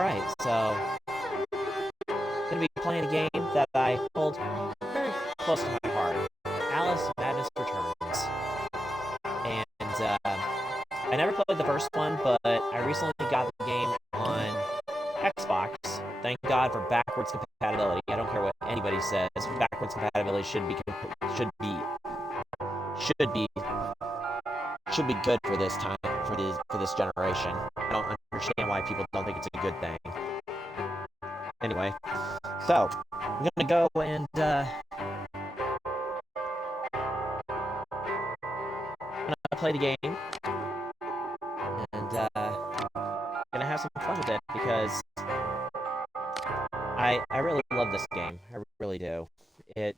Alright, so gonna be playing a game that I hold very close to my heart. Alice Madness Returns. And I never played the first one, but I recently got the game on Xbox. Thank God for backwards compatibility. I don't care what anybody says. Backwards compatibility should be good for this time, for this generation. I don't understand why people don't think it's a good thing. Anyway, so I'm gonna go and play the game, and gonna have some fun with it because I really love this game. I really do. I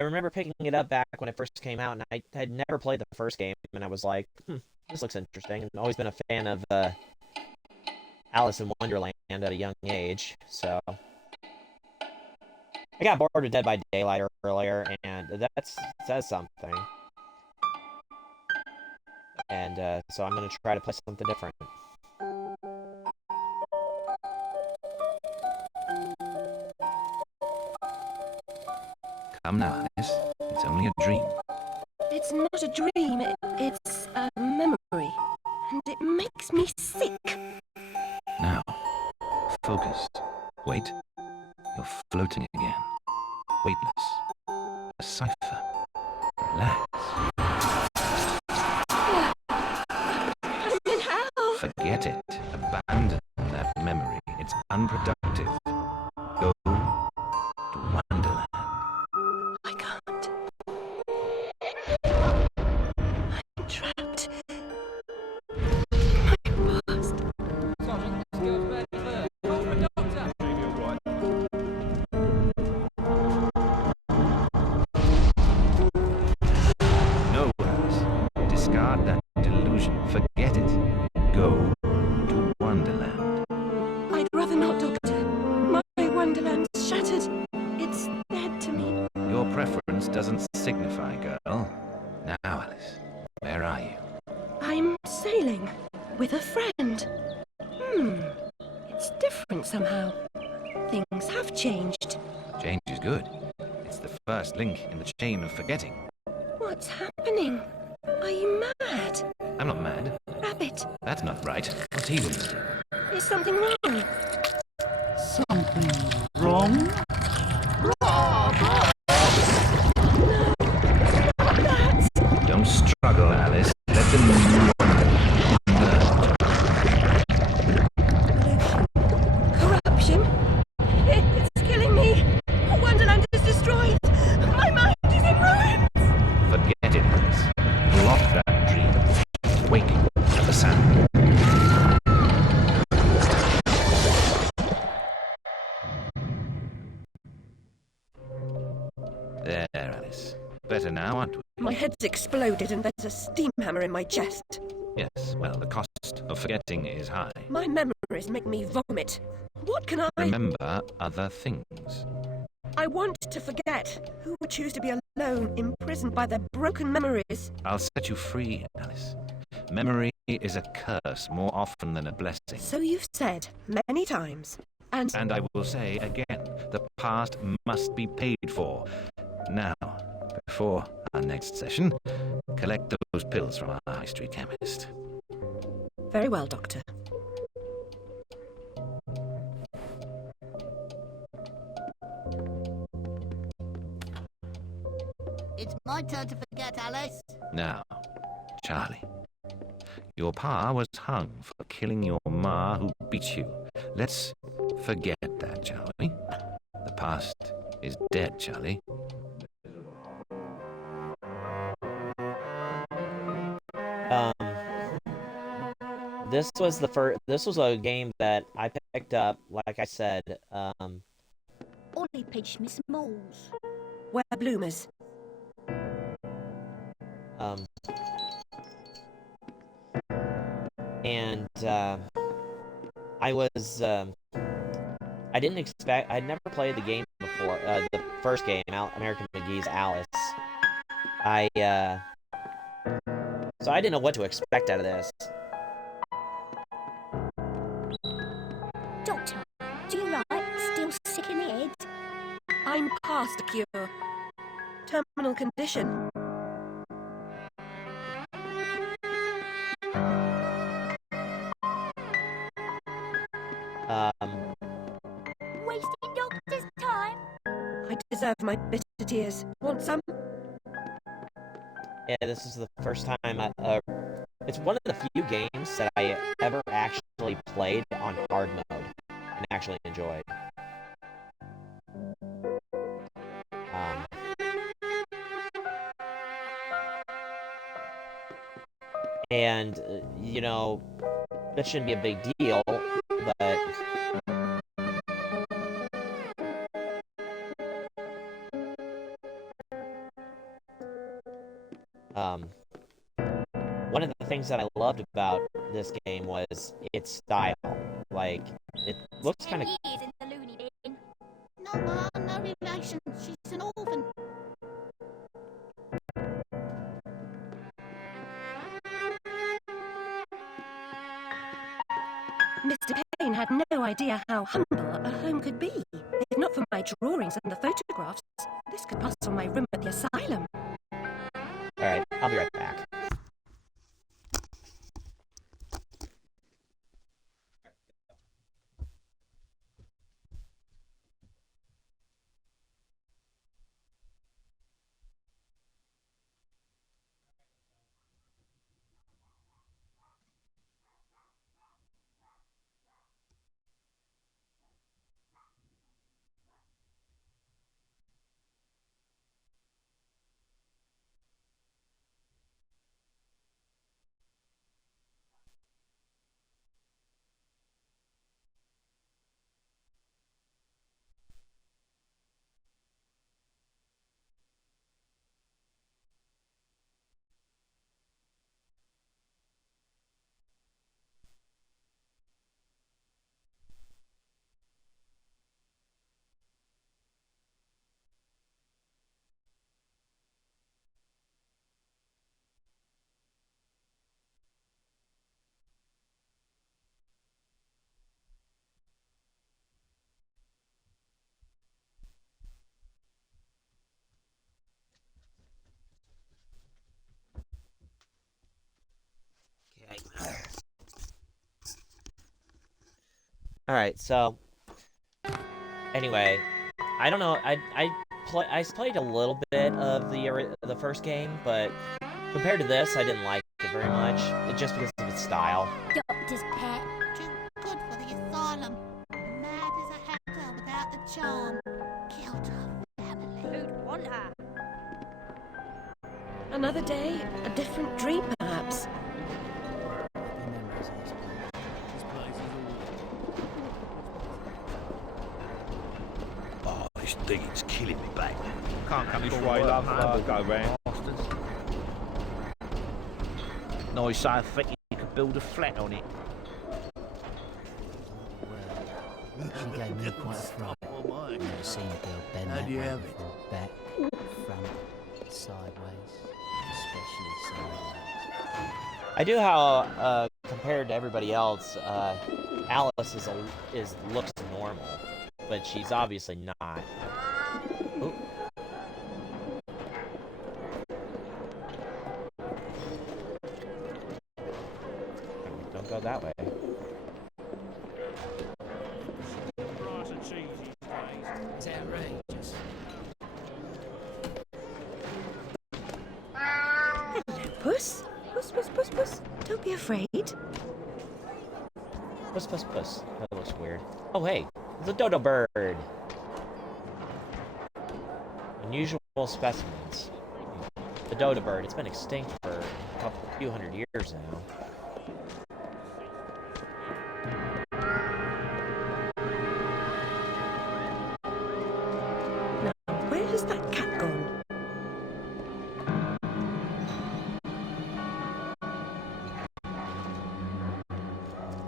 remember picking it up back when it first came out, and I had never played the first game, and I was like, this looks interesting. I've always been a fan of Alice in Wonderland at a young age, so I got bored with Dead by Daylight earlier, and that says something. And so I'm gonna try to play something different. Come now, Alice. It's only a dream. It's not a dream, it's a memory. And it makes me sick. Now, focus. Wait. You're floating again. Weightless. A cipher. Relax. I'm in hell. Forget it. Abandon that memory. It's unproductive. Go to Wonderland. I can't. I'm trapped. My past. Sergeant, this girl's badly hurt. Call for a doctor. Maybe all right. No, Alice. Discard that delusion. Forget it. Go to Wonderland. I'd rather not, Doctor. My Wonderland's shattered. It's dead to me. Your preference doesn't signify, girl. Now, Alice, where are you? I'm sailing with a friend. It's different somehow. Things have changed. Change is good. It's the first link in the chain of forgetting. What's happening? Are you mad? I'm not mad. Rabbit, That's not right. What's he doing? is something wrong? Something wrong? Don't struggle, Alice. Let them Corruption? It's killing me. Wonderland is destroyed. My mind is in ruins. forget it, Alice. Block that dream. Wake to the sound. There, Alice. Better now, aren't we? My head's exploded and there's a steam hammer in my chest. Yes, well, the cost of forgetting is high. My memories make me vomit. What can I... Remember other things. I want to forget. Who would choose to be alone, imprisoned by their broken memories? I'll set you free, Alice. Memory is a curse more often than a blessing. So you've said many times. And I will say again, the past must be paid for. Now, before our next session, collect those pills from our high street chemist. Very well, Doctor. It's my turn to forget, Alice. Now, Charlie, your pa was hung for killing your ma who beat you. Let's forget that, shall we? The past is dead, Charlie. This was a game that I picked up, like I said, Ollie pinched me smalls. We're bloomers. And I didn't expect, I'd never played the game before, the first game, American McGee's Alice. So I didn't know what to expect out of this. Doctor, do you right? Still sick in the head? I'm past the cure. Terminal condition. Wasting doctor's time? I deserve my bitter tears. Want some? Yeah, this is the first time it's one of the few games that I ever actually played on hard mode and actually enjoyed. And, you know, that shouldn't be a big deal, but... one of the things that I loved about this game was its style. Like, it looks kind of... years in the loony bin. No mum, no relation. She's an orphan. Mr. Payne had no idea how humble a home could be. If not for my drawings and the photographs, this could pass on my room at the asylum. Alright, I'll be right back. Alright, so... Anyway, I don't know, I played a little bit of the first game, but compared to this, I didn't like it very much, just because of its style. Doctor's pet. Too good for the asylum. Mad as a hatter without the charm. Killed her family. Who'd want her? Another day, a different dream, perhaps. This digging's killing me back. Can't come Before before I I love love go round. bastards. Nice, I think you could build a flat on it. She gave me quite a fright. I've never seen a girl bend that way before. Back, front, sideways, especially sideways. I do how, compared to everybody else, Alice looks normal, but she's obviously not. Ooh. Don't go that way. It's outrageous. Hello, Puss. Puss, puss, puss, puss. Don't be afraid. Puss, puss, puss. That looks weird. Oh, hey. It's a dodo bird. Unusual specimens. The dodo bird. It's been extinct for a few hundred years now. Now, where has that cat gone?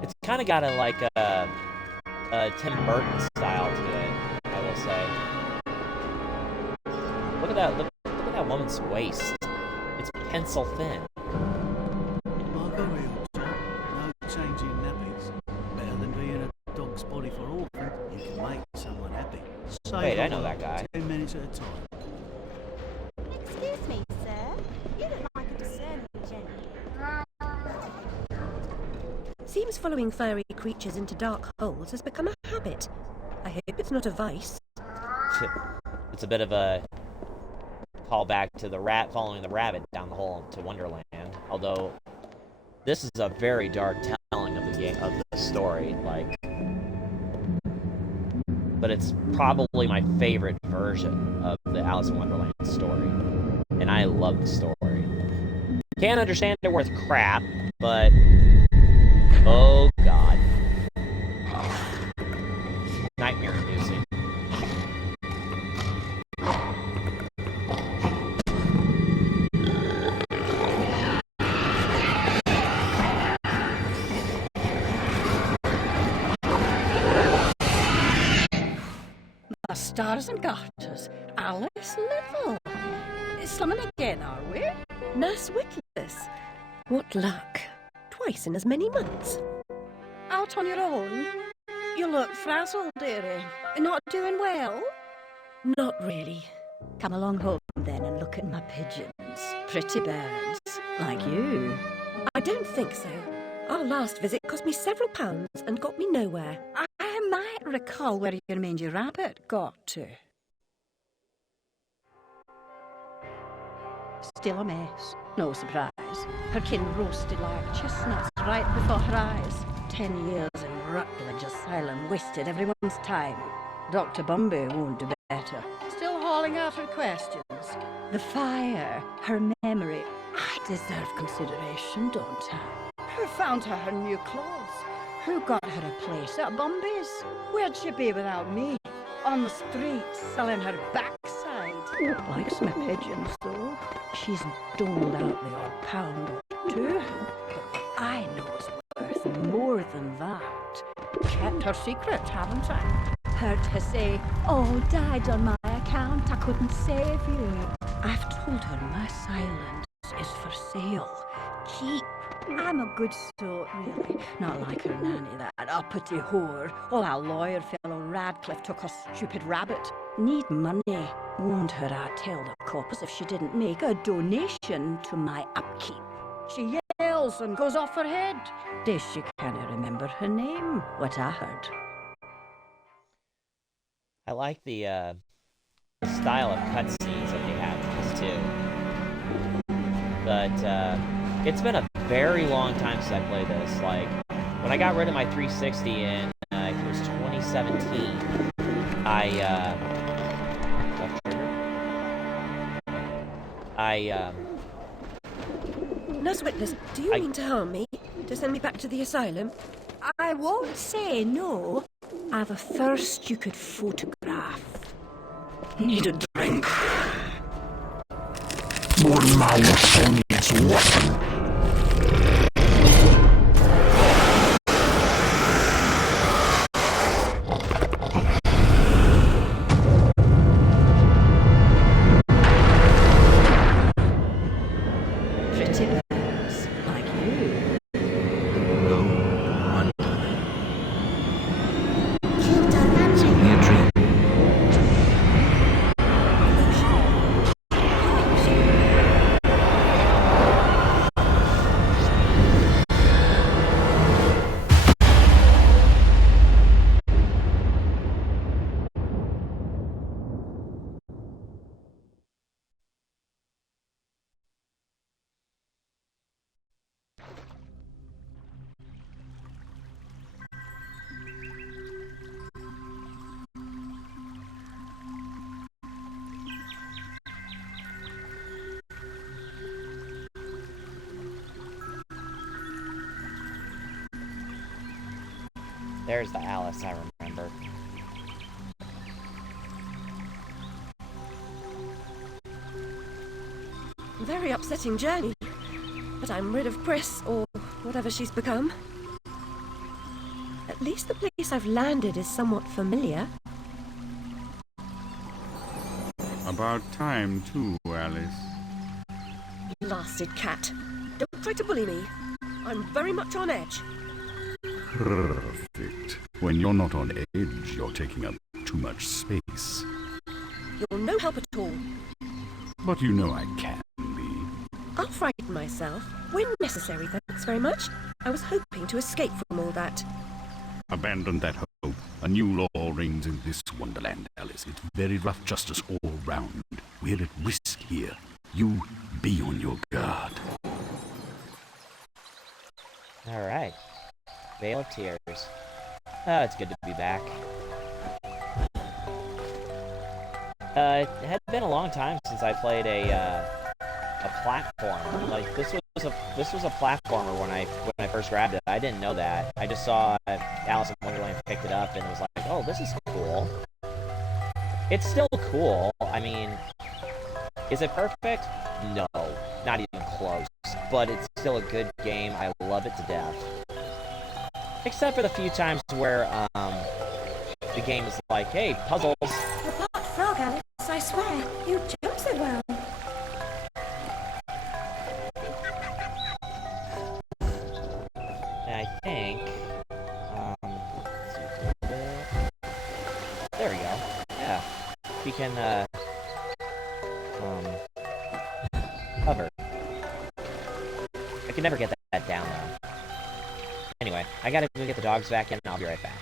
It's kind of got like a Tim Burton style to it, I will say. Look at that! Look at that woman's waist. It's pencil thin. Like a real top, no changing nappies. Better than being a dog's body for I know that guy. 10 minutes at a time. Excuse me, sir. You look like a discerning gent. Seems following furry creatures into dark holes has become a habit. I hope it's not a vice. It's a bit of a callback to the rat following the rabbit down the hole to Wonderland. Although this is a very dark telling of the game, of the story, like. But it's probably my favorite version of the Alice in Wonderland story, and I love the story. Can't understand it worth crap, but oh god, nightmare inducing. The stars and garters, Alice Little. Slumming again, are we? Nurse Witless. What luck. Twice in as many months. Out on your own? You look frazzled, dearie. Not doing well? Not really. Come along home then and look at my pigeons. Pretty birds, like you. I don't think so. Our last visit cost me several pounds and got me nowhere. I might recall where your mangy rabbit got to. Still a mess, no surprise. Her kin roasted like chestnuts right before her eyes. 10 years in Rutledge Asylum wasted everyone's time. Dr. Bumby won't do better. Still hauling out her questions. The fire, her memory. I deserve consideration, don't I? Who found her new clothes? Who got her a place at Bumby's? Where'd she be without me? On the street, selling her backside. Likes my pigeons, though. She's doled out the odd pound or two. But what I know is worth more than that. Kept her secret, haven't I? Heard her say, "Oh, died on my account, I couldn't save you." I've told her my silence is for sale. Keep. I'm a good sort, really. Not like her nanny, that uppity whore. Oh, that lawyer fellow Radcliffe took a stupid rabbit. Need money. Warned her I'd tell the coppers if she didn't make a donation to my upkeep. She yells and goes off her head. Days she can't remember her name, what I heard. I like the style of cutscenes that they have in this too. But it's been a very long time since I played this. Like, when I got rid of my 360 in, I think it was 2017, left trigger? Nurse Witless, do you mean to harm me? To send me back to the asylum? I won't say no. I've a thirst you could photograph. Need a drink. One mouth on its weapon. Pretty birds, like you. No wonder. Seeing a dream. There's the Alice I remember. Very upsetting journey. But I'm rid of Pris, or whatever she's become. At least the place I've landed is somewhat familiar. About time, too, Alice. Blasted cat. Don't try to bully me. I'm very much on edge. Perfect. When you're not on edge, you're taking up too much space. You're no help at all. But you know I can be. I'll frighten myself when necessary, thanks very much. I was hoping to escape from all that. Abandon that hope. A new law reigns in this wonderland, Alice. It's very rough justice all round. We're at risk here. You be on your guard. Alright. Vale of Tears. Oh, it's good to be back. It had been a long time since I played a platform. Like, this was a platformer when I first grabbed it. I didn't know that. I just saw Alice in Wonderland picked it up and was like, oh, this is cool. It's still cool. I mean, is it perfect? No, not even close. But it's still a good game. I love it to death. Except for the few times where the game is like, hey, puzzles. The pot frog, Alice, I swear. You jump so well. And I think, there we go. Yeah, we can hover. I can never get that down though. Anyway, I gotta go get the dogs back in, and I'll be right back.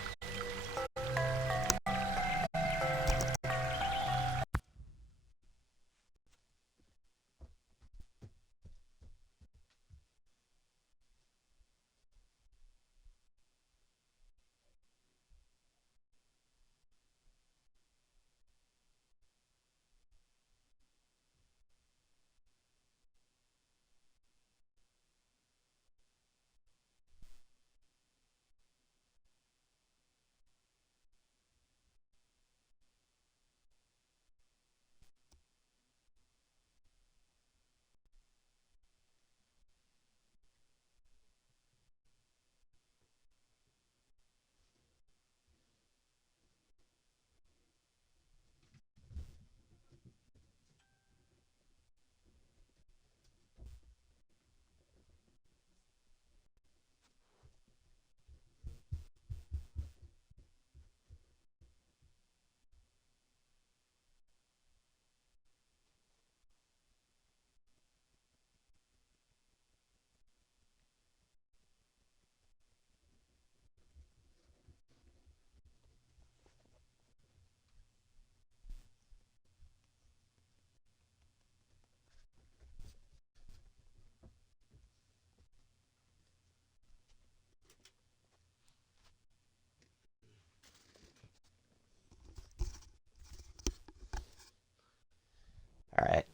Alright.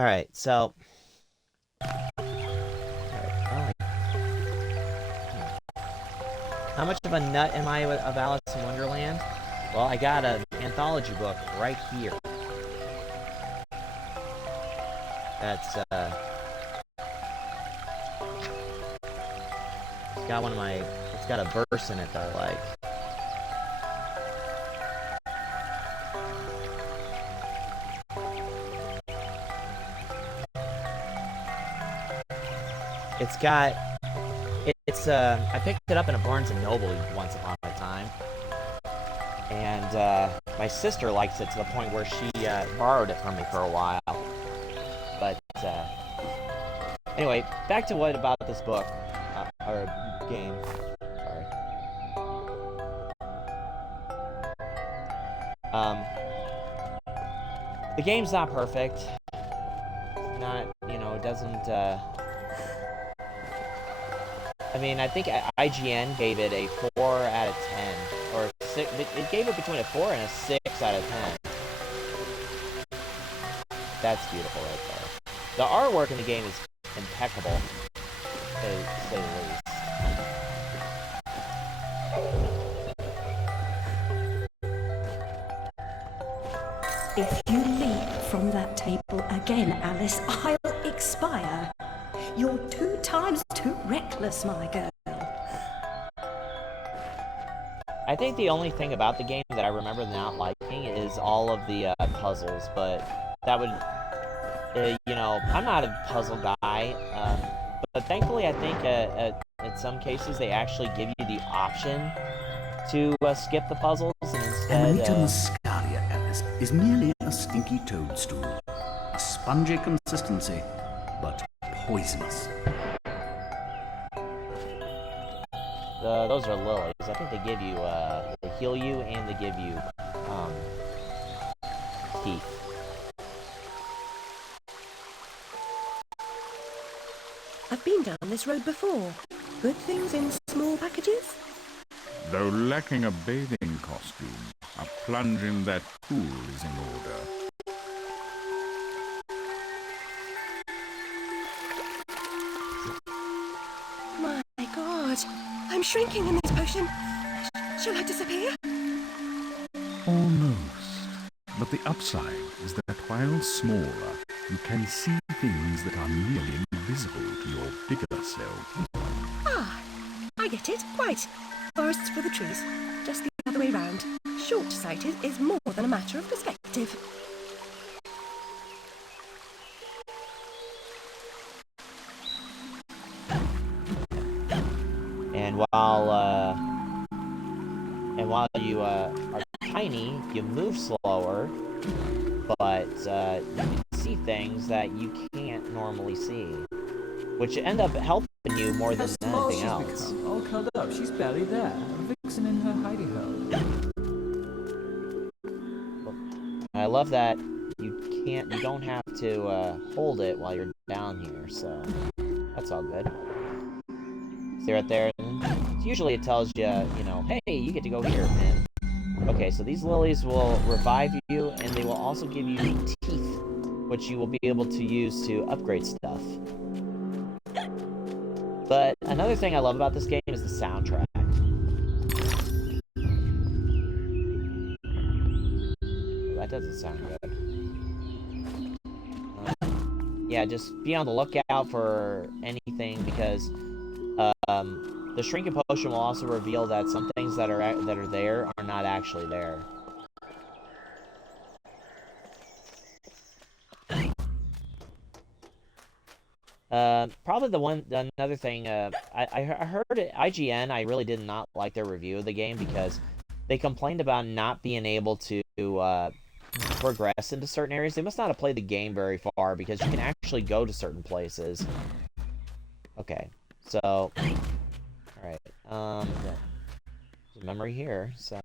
Alright, so... How much of a nut am I of Alice in Wonderland? Well, I got an anthology book right here. That's, It's got one of my... It's got a verse in it that I like. It's got... I picked it up in a Barnes & Noble once upon a time. And, my sister likes it to the point where she, borrowed it from me for a while. But, anyway, back to what about this book, or game. Sorry. The game's not perfect. Not, it doesn't, I mean, I think IGN gave it a 4 out of 10, or 6. It gave it between a 4 and a 6 out of 10. That's beautiful right there. The artwork in the game is impeccable, to say the least. If you leap from that table again, Alice, I'll expire. You're 2 times too reckless, my girl. I think the only thing about the game that I remember not liking is all of the puzzles, but that would, I'm not a puzzle guy, but thankfully I think in some cases they actually give you the option to skip the puzzles and instead. Amanita muscaria, Alice, is merely a stinky toadstool. A spongy consistency, but poisonous. Those are lilies. I think they give you, they heal you and they give you, teeth. I've been down this road before. Good things in small packages? Though lacking a bathing costume, a plunge in that pool is in order. My God, I'm shrinking in this potion. Shall I disappear? Almost. But the upside is that while smaller, you can see things that are nearly invisible to your bigger self. Ah, I get it. Quite. Forests for the trees. Just the other way round. Short-sighted is more than a matter of perspective. And while you are tiny, you move slower, but you can see things that you can't normally see, which end up helping you more than anything else. Become all curled up. She's barely there. A vixen in her hidey hole. I love that you don't have to hold it while you're down here, so that's all good. See right there. Usually it tells you, you know, hey, you get to go here, man. Okay, so these lilies will revive you, and they will also give you teeth, which you will be able to use to upgrade stuff. But another thing I love about this game is the soundtrack. That doesn't sound good. Yeah, just be on the lookout for anything, because the shrinking potion will also reveal that some things that are there are not actually there. Probably another thing, I heard at IGN, I really did not like their review of the game because they complained about not being able to progress into certain areas. They must not have played the game very far because you can actually go to certain places. Okay, so, alright, there's a memory here, so.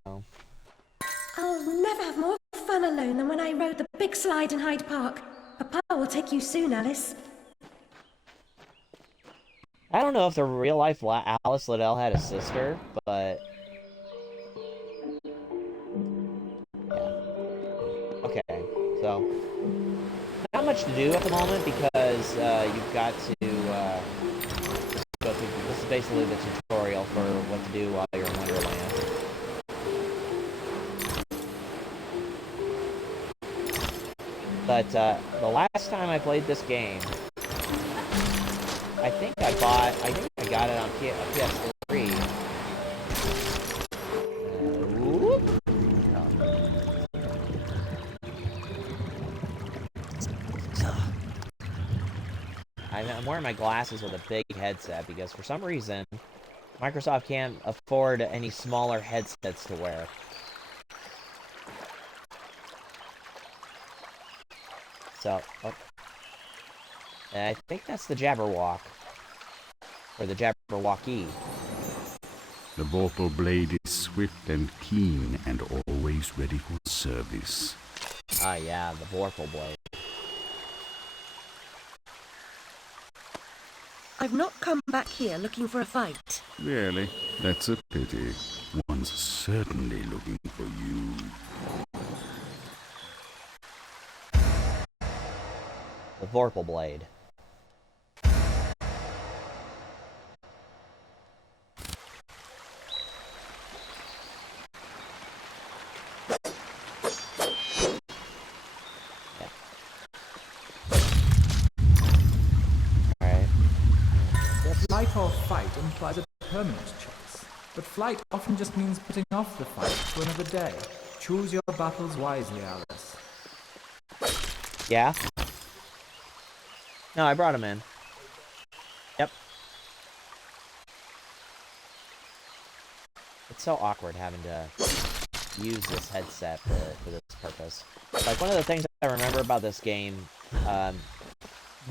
I'll never have more fun alone than when I rode the big slide in Hyde Park. Papa will take you soon, Alice. I don't know if the real-life Alice Liddell had a sister, but... yeah. Okay, so... not much to do at the moment because you've got to go through... this is basically the tutorial for what to do while you're in Wonderland. But the last time I played this game, I think I got it on PS3. Whoop. I'm wearing my glasses with a big headset because for some reason, Microsoft can't afford any smaller headsets to wear. So, oh. I think that's the Jabberwock. Or the Jabberwocky. The vorpal blade is swift and keen and always ready for service. Ah, yeah, the vorpal blade. I've not come back here looking for a fight. Really? That's a pity. One's certainly looking for you. The vorpal blade. Flight or fight implies a permanent choice, but flight often just means putting off the fight to another day. Choose your battles wisely, Alice. Yeah? No, I brought him in. Yep. so awkward having to use this headset for this purpose. Like, one of the things I remember about this game,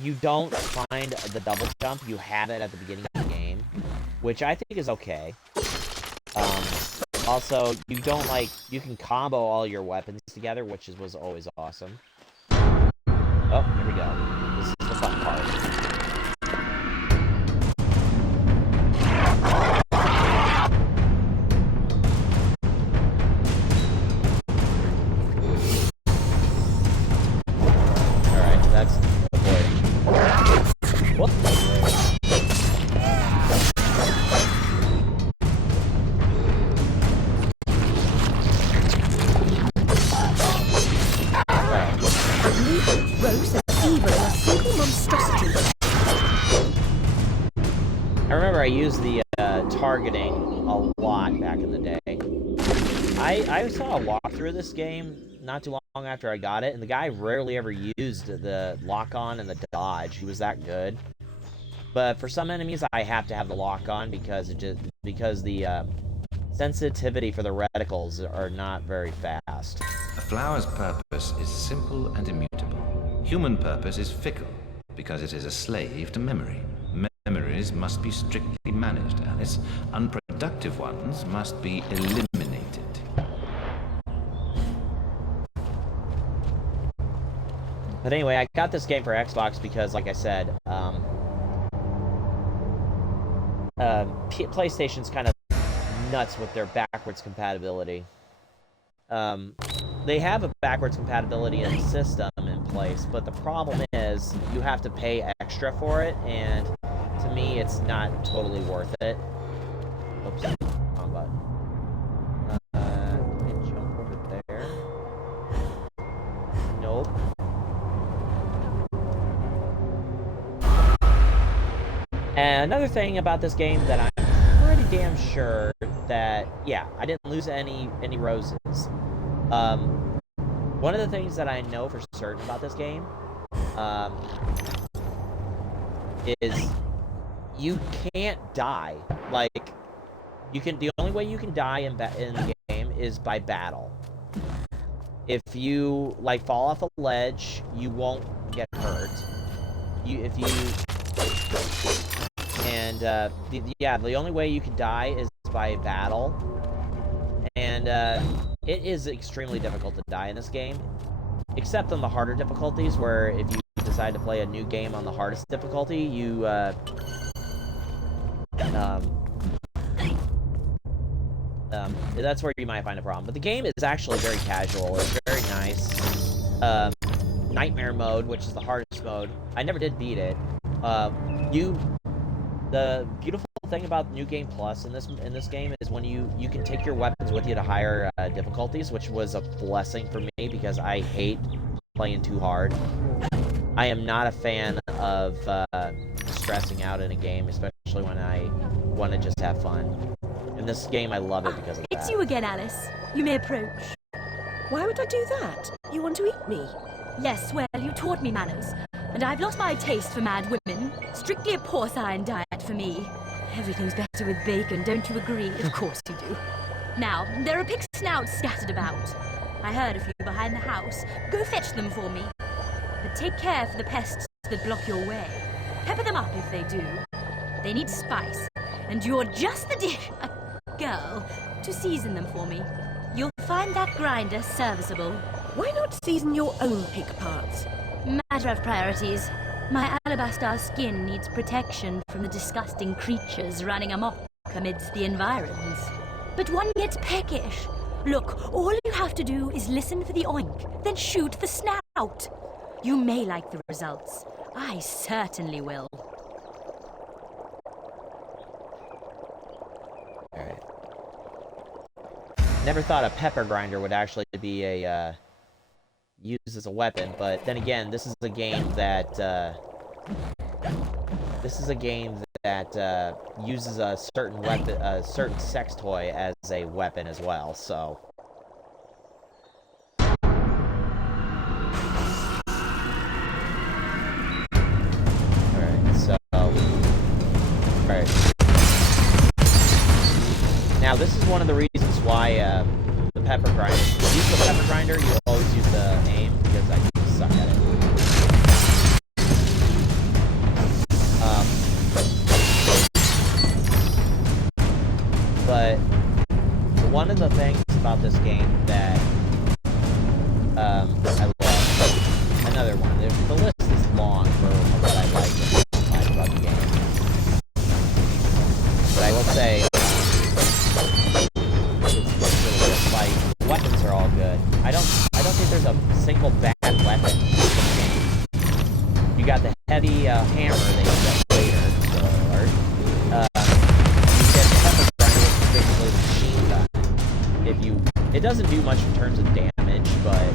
you don't find the double jump, you have it at the beginning of the game, which I think is okay. Also, you don't, like, you can combo all your weapons together, which was always awesome. Oh, here we go. This is the fun part. Alright, that's avoiding. Whoop. Gross and evil and a single monstrosity. I remember I used the targeting a lot back in the day. I saw a walkthrough of this game not too long after I got it, and the guy rarely ever used the lock-on and the dodge. He was that good. But for some enemies, I have to have the lock-on because the sensitivity for the reticles are not very fast. A flower's purpose is simple and immutable. Human purpose is fickle, because it is a slave to memory. Memories must be strictly managed, Alice. Unproductive ones must be eliminated. But anyway, I got this game for Xbox because, like I said, PlayStation's kind of nuts with their backwards compatibility. They have a backwards compatibility in system in place, but the problem is you have to pay extra for it, and to me, it's not totally worth it. Oops, wrong button. Can I jump over there? Nope. And another thing about this game that I'm pretty damn sure that, yeah, I didn't lose any roses. One of the things that I know for certain about this game, is you can't die. Like, the only way you can die in the game is by battle. If you, like, fall off a ledge, you won't get hurt. The only way you can die is by battle. And, it is extremely difficult to die in this game. Except on the harder difficulties, where if you decide to play a new game on the hardest difficulty, you, that's where you might find a problem. But the game is actually very casual. It's very nice. Nightmare mode, which is the hardest mode. I never did beat it. The beautiful thing about New Game Plus in this game is when you can take your weapons with you to higher difficulties, which was a blessing for me because I hate playing too hard. I am not a fan of stressing out in a game, especially when I want to just have fun. In this game, I love it because of that. It's you again, Alice. You may approach. Why would I do that? You want to eat me? Yes, well, you taught me manners. And I've lost my taste for mad women. Strictly a porcine diet for me. Everything's better with bacon, don't you agree? Of course you do. Now, there are pig snouts scattered about. I heard a few behind the house. Go fetch them for me. But take care for the pests that block your way. Pepper them up if they do. They need spice. And you're just the girl to season them for me. You'll find that grinder serviceable. Why not season your own pig parts? Matter of priorities. My alabaster skin needs protection from the disgusting creatures running amok amidst the environs. But one gets peckish. Look, all you have to do is listen for the oink, then shoot the snout. You may like the results. I certainly will. Alright. Never thought a pepper grinder would actually be a, used as a weapon, but then again, this is a game that, uses a certain weapon, a certain sex toy as a weapon as well, so. Alright, so. Alright. Now, this is one of the reasons why the pepper grinder. If you use the pepper grinder, you always use the aim because I suck at it. But one of the things about this game that I love, another one. The list is long for what I like about the game. But I will say, it's really good. Like, weapons are all good. I don't think there's a single bad weapon in the game. You got the heavy hammer that you get later. Spoiler alert. You get the pepper grinder, which is basically the machine gun. It doesn't do much in terms of damage, but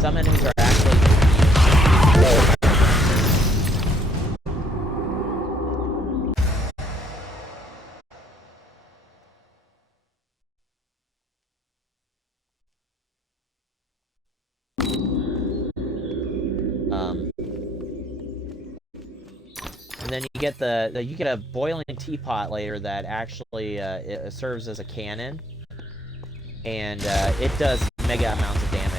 some enemies are actually. And then you get you get a boiling teapot later that actually it serves as a cannon, and it does mega amounts of damage.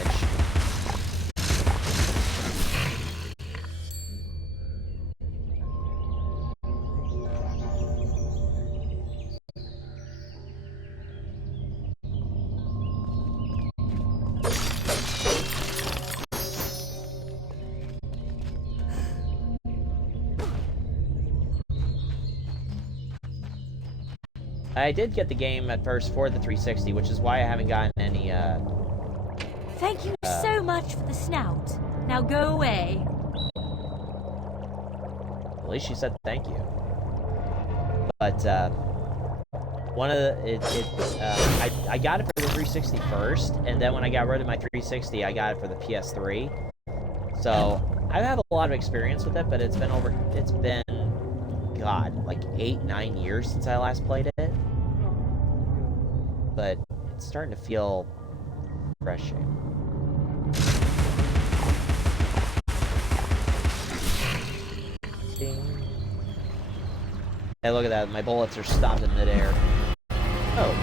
I did get the game at first for the 360, which is why I haven't gotten any, Thank you so much for the snout. Now go away. At least she said thank you. But, one of the, I got it for the 360 first, and then when I got rid of my 360, I got it for the PS3. So, I have a lot of experience with it, but it's been, God, like 8-9 years since I last played it. But it's starting to feel refreshing. Ding. Hey, look at that. My bullets are stopped in midair. Oh.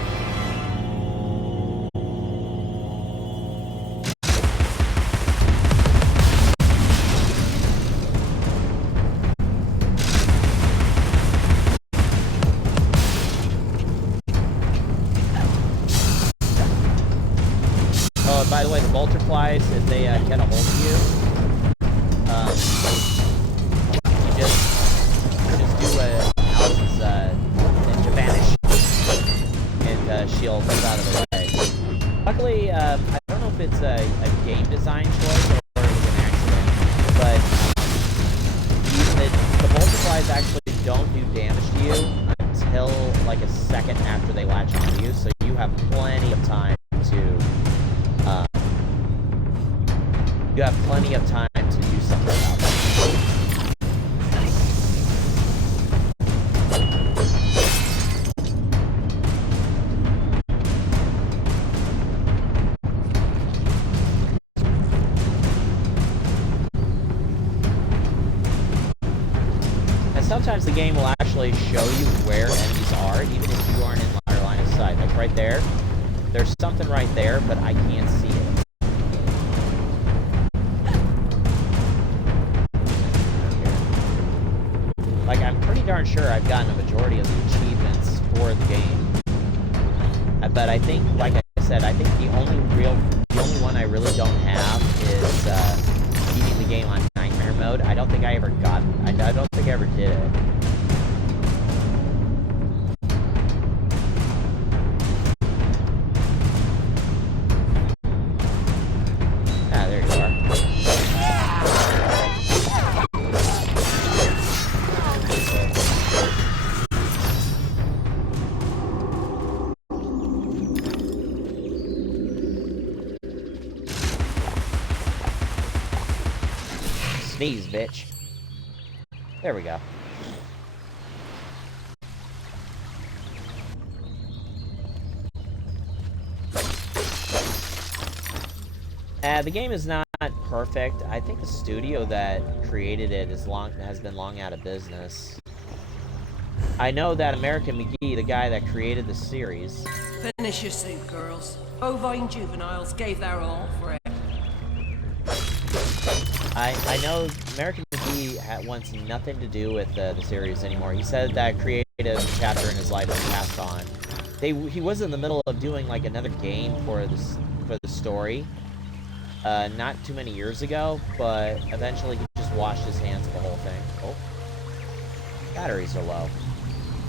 Oh, by the way, the Bolterflies, if they get a hold of you, you just do Alice's ninja vanish, and she'll move out of the way. Luckily, I don't know if it's a game design choice or it was an accident, but the Bolterflies actually don't do damage to you until like a second after they latch onto you, so you have plenty of time to do something about it. And sometimes the game will actually show you where enemies are, even if you aren't in line of sight. Like right there, there's something right there, but I can't see it. Like, I'm pretty darn sure I've gotten a majority of the achievements for the game. But I think, like I said, I think the only one I really don't have is beating the game on Nightmare Mode. I don't think I ever got it. I don't think I ever did it. Ah, there you are. Sneeze, bitch. There we go. The game is not perfect. I think the studio that created it has been long out of business. I know that American McGee, the guy that created the series, Finish your soup, girls. Bovine juveniles gave their all for it. I know American McGee wants nothing to do with the series anymore. He said that creative chapter in his life was passed on. He was in the middle of doing like another game for the story, not too many years ago, but eventually he just washed his hands of the whole thing. Oh, batteries are low.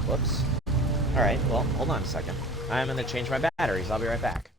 Whoops. All right, well, hold on a second. I'm gonna change my batteries. I'll be right back.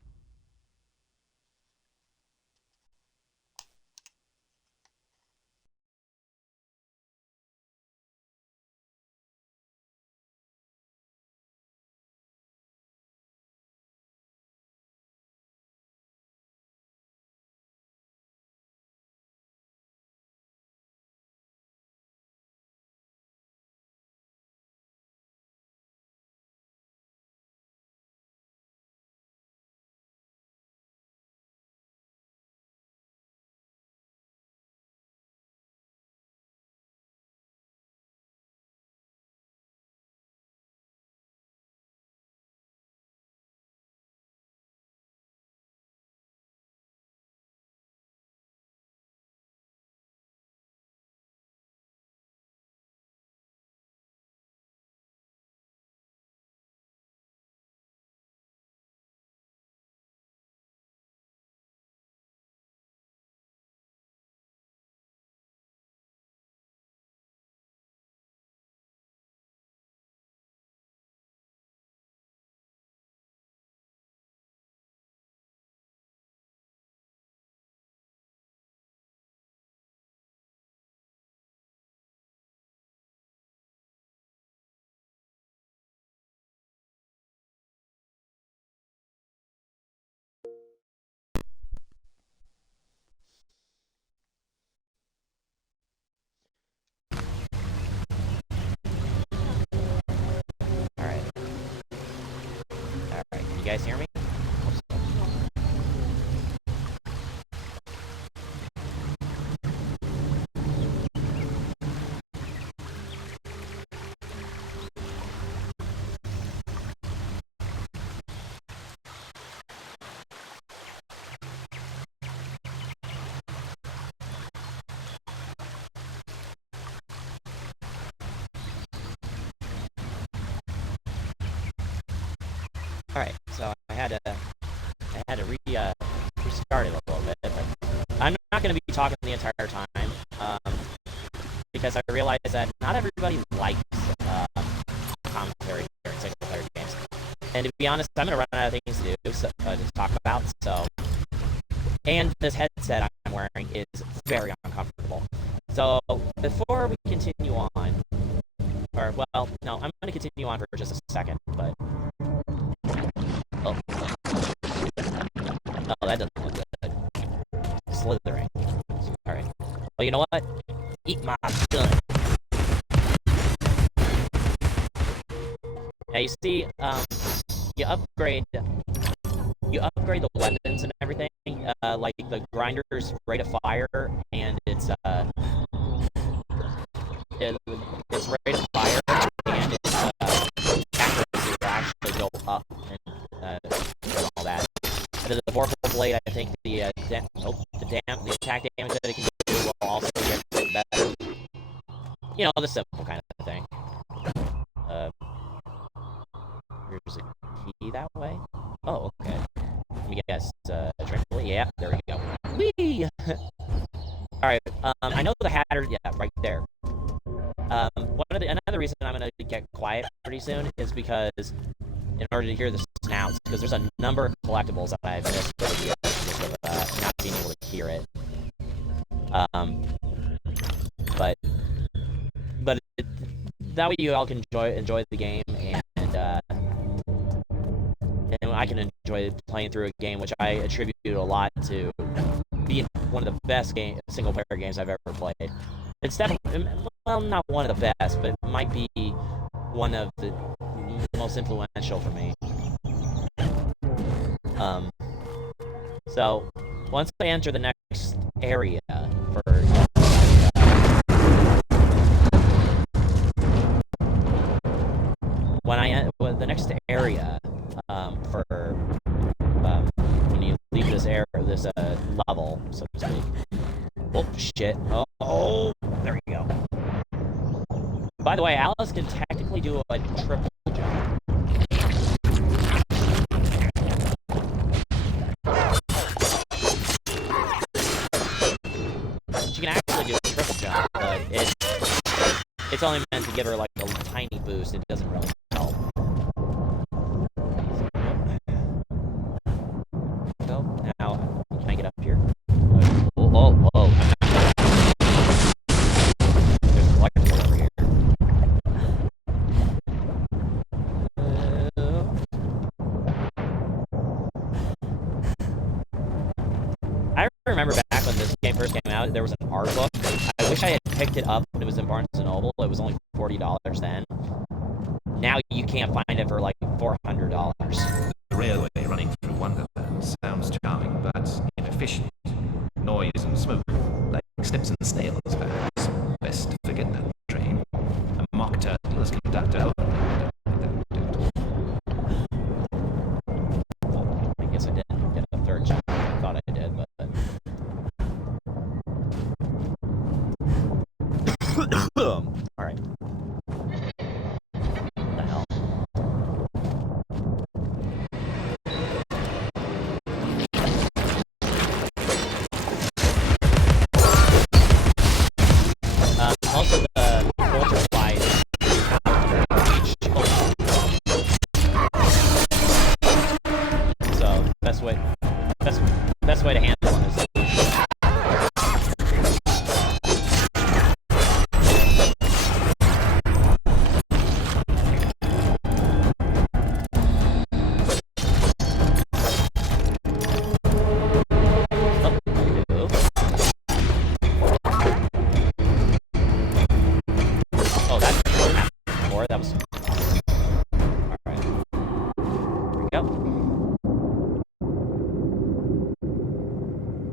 You guys hear me? Alright, so I had to restart it a little bit, but I'm not going to be talking the entire time, because I realize that not everybody likes commentary during single-player games. And to be honest, I'm going to run out of things to do, to talk about, so... And this headset I'm wearing is very uncomfortable. So, before we continue on, or, well, no, I'm going to continue on for just a second, but... Oh, that doesn't look good. Slithering. Alright. Well, you know what? Eat my gun. Now, you see, you upgrade the weapons and everything, like the grinder's rate of fire, and its rate of fire, and its accuracy will actually go up, and all that. And then the vorpal blade, I think the attack damage that it can do will also get better. You know, the simple kind of thing. Here's a key that way. Oh, okay. Let me guess. Tranquilly? Yeah, there we go. Whee! Alright, I know the Hatter, yeah, right there. Another reason I'm gonna get quiet pretty soon is because, in order to hear the snouts, because there's a number of collectibles that I've missed over the years because of not being able to hear it. But that way you all can enjoy the game, and I can enjoy playing through a game which I attribute a lot to being one of the best single-player games I've ever played. It's definitely, well, not one of the best, but it might be one of the most influential for me. So, once I enter the next area for... the next area, for this level, so to speak. Oh shit! Oh, there you go. By the way, Alice can technically do a triple jump. She can actually do a triple jump, but it's only meant to give her like a tiny boost. It doesn't really help. So now, can I get up here? Whoa. There's a electrical over here. I remember back when this game first came out, there was an art book. I wish I had picked it up when it was in Barnes & Noble. It was only $40 then. Now you can't find it for like $400. The railway running through Wonderland sounds charming, but inefficient. Noise and smoke, like snips and snails, perhaps. Best to forget that train. A mock turtle as conductor. I guess I didn't get a third shot. I thought I did, but... Alright. What the hell? Also, the butterfly is so best way to handle one is that was alright. Here we go.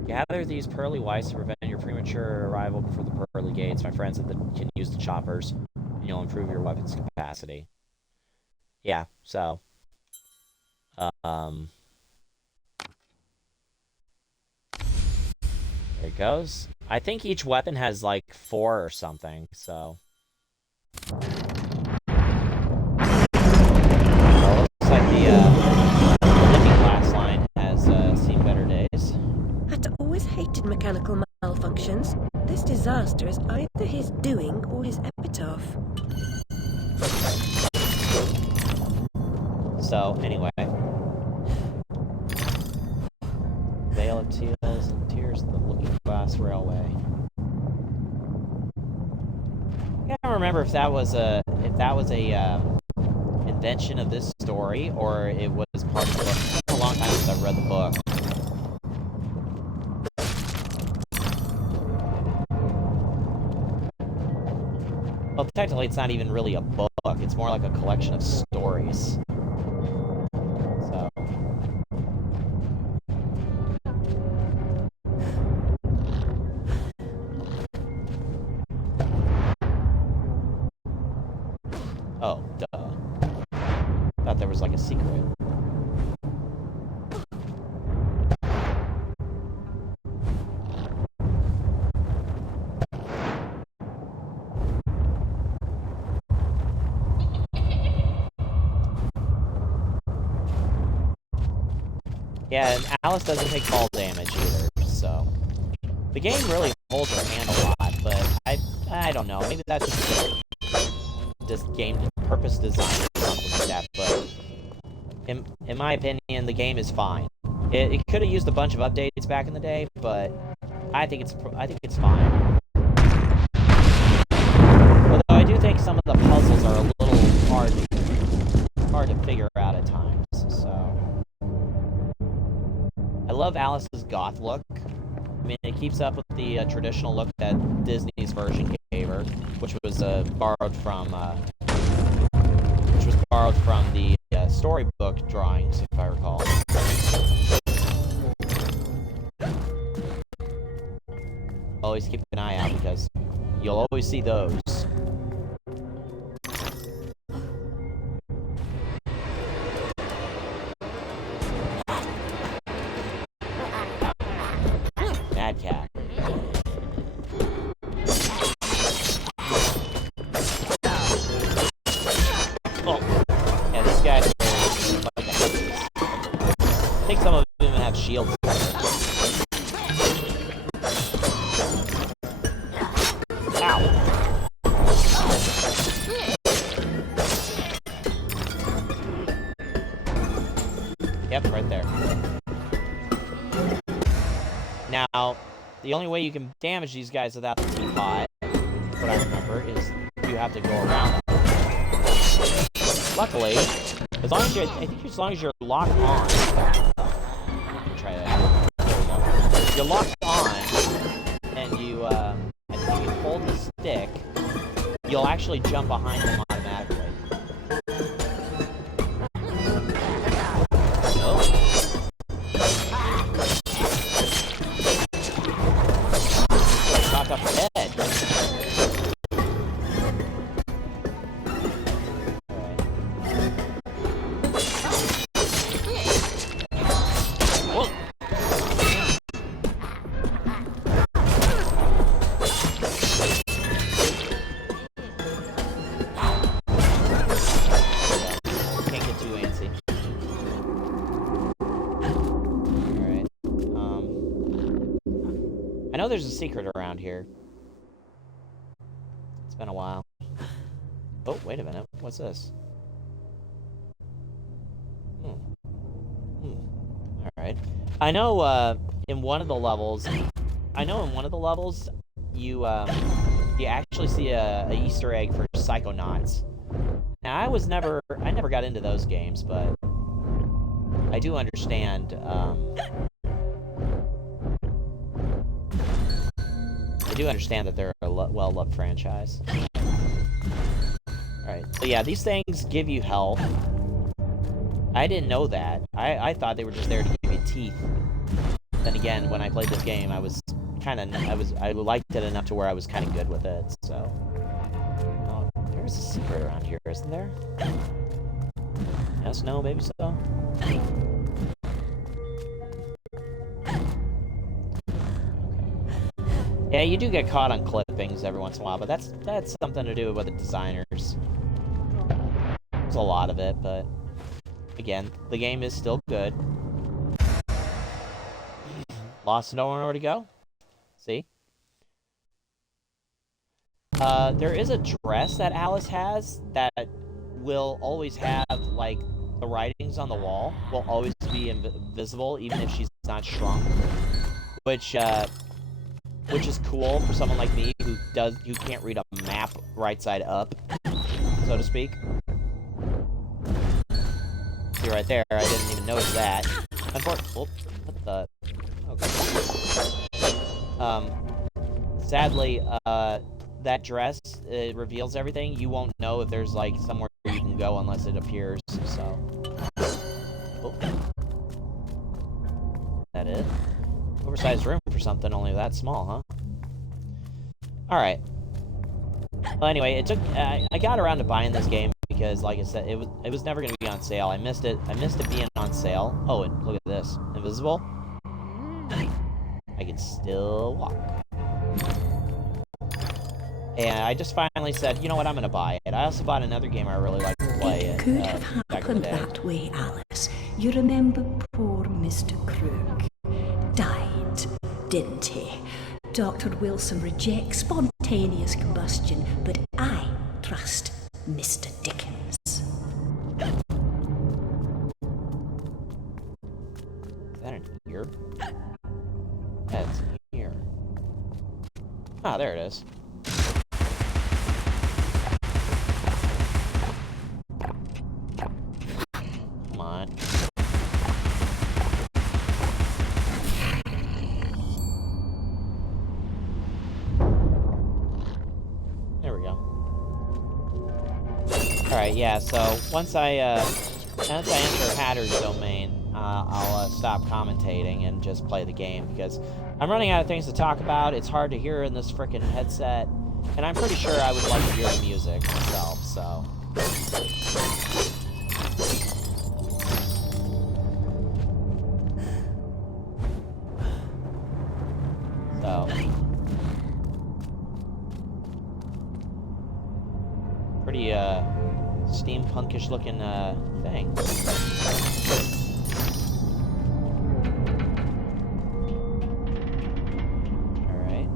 Gather these pearly whites to prevent your premature arrival before the pearly gates. My friends can use the choppers, and you'll improve your weapon's capacity. Yeah, so there it goes. I think each weapon has like 4 or something, so like the looking glass line has seen better days. Had always hated mechanical malfunctions. This disaster is either his doing or his epitaph. So, anyway. Vale of Tears and Tears of the Looking Glass Railway. I can't remember if that was a invention of this story, or it was part of the book. It's been a long time since I've read the book. Well, technically it's not even really a book, it's more like a collection of stories. So... Oh, duh. Thought there was like a secret. Yeah, and Alice doesn't take fall damage either, so... The game really holds her hand a lot, but I don't know, maybe that's just game purpose design or something like that, but... In my opinion, the game is fine. It could have used a bunch of updates back in the day, but I think it's fine. Although I do think some of the puzzles are a little hard to figure out at times, so... I love Alice's goth look. I mean, it keeps up with the traditional look that Disney's version gave her, which was borrowed from the storybook drawings, if I recall. Always keep an eye out because you'll always see those. Mad Cat. Oh, yeah, this guy. I think some of them even have shields. Ow. Yep, right there. Now, the only way you can damage these guys without the teapot, what I remember, is you have to go around them. Luckily, as long as you're locked on. Try that. There we go. You're locked on, and you, I think if you hold the stick, you'll actually jump behind them automatically. Knocked off the head. Whoa. Can't get too antsy. Alright. I know there's a secret around here. It's been a while. Oh, wait a minute. What's this? Alright. I know, in one of the levels, you actually see a Easter egg for Psychonauts. Now, I never got into those games, but I do understand, that they're a well-loved franchise. Alright, so yeah, these things give you health. I didn't know that. I thought they were just there to give you teeth. Then again, when I played this game, I liked it enough to where I was kind of good with it, so. Oh, there's a secret around here, isn't there? Yes, no, maybe so. Yeah, you do get caught on clippings every once in a while, but that's something to do with the designers. There's a lot of it, but again, the game is still good. Lost, no nowhere to go. See? There is a dress that Alice has that will always have, like, the writings on the wall will always be invisible, even if she's not shrunk. Which is cool for someone like me who can't read a map right side up, so to speak. See right there, I didn't even notice that. Unfortunately, what the? Okay. Sadly, that dress, it reveals everything. You won't know if there's, like, somewhere you can go unless it appears, so. Oh. That it? Oversized room for something only that small, huh? Alright. Well, anyway, it took, I got around to buying this game because, like I said, it was never going to be on sale. I missed it being on sale. Oh, and look at this. Invisible? I can still walk. And I just finally said, you know what, I'm going to buy it. I also bought another game I really like to play. It could have happened that way, Alice. You remember poor Mr. Crook died, didn't he? Dr. Wilson rejects spontaneous combustion, but I trust Mr. Dickens. Is that an ear? That's an ear. Ah, there it is. Come on. There we go. Alright, yeah, so once I enter Hatter's domain, I'll stop commentating and just play the game, because I'm running out of things to talk about. It's hard to hear in this frickin' headset, and I'm pretty sure I would like to hear the music myself, so. though. Pretty, steampunkish looking, thing. Alright,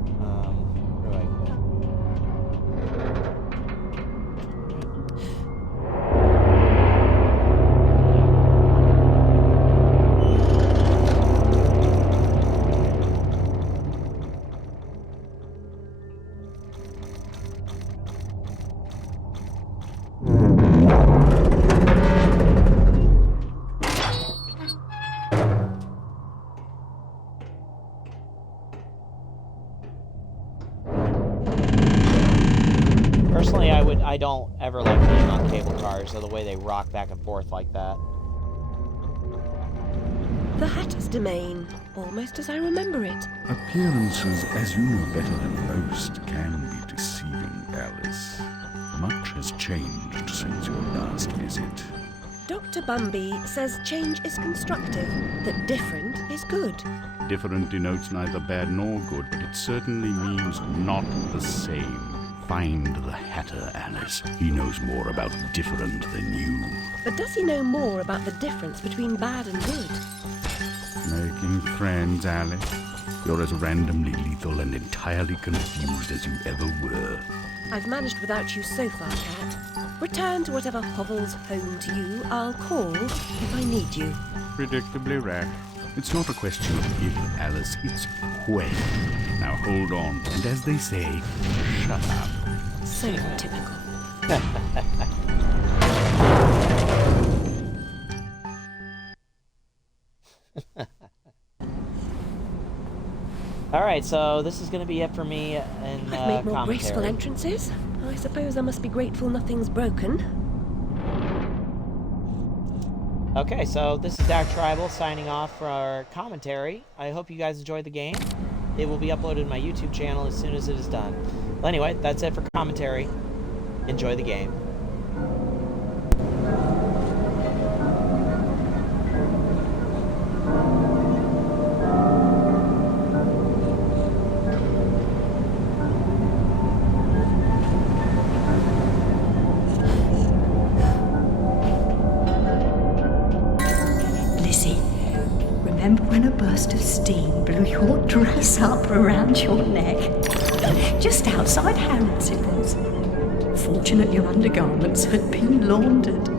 where do I go? Personally, I don't ever like being on cable cars, or the way they rock back and forth like that. The Hatter's domain, almost as I remember it. Appearances, as you know better than most, can be deceiving, Alice. Much has changed since your last visit. Dr. Bumby says change is constructive, that different is good. Different denotes neither bad nor good, but it certainly means not the same. Find the Hatter, Alice. He knows more about different than you. But does he know more about the difference between bad and good? Making friends, Alice. You're as randomly lethal and entirely confused as you ever were. I've managed without you so far, Cat. Return to whatever hovels home to you. I'll call if I need you. Predictably rash. It's not a question of if, Alice, it's when. Now hold on, and as they say, shut up. So typical. Alright, so this is gonna be it for me in I've made more commentary. graceful entrances. I suppose I must be grateful nothing's broken. Okay, so this is Dark Tribal signing off for our commentary. I hope you guys enjoyed the game. It will be uploaded to my YouTube channel as soon as it is done. Well, anyway, that's it for commentary. Enjoy the game. Lizzie, remember when a burst of steam blew your dress up around your neck? Just outside Harrods it was. Fortunate your undergarments had been laundered.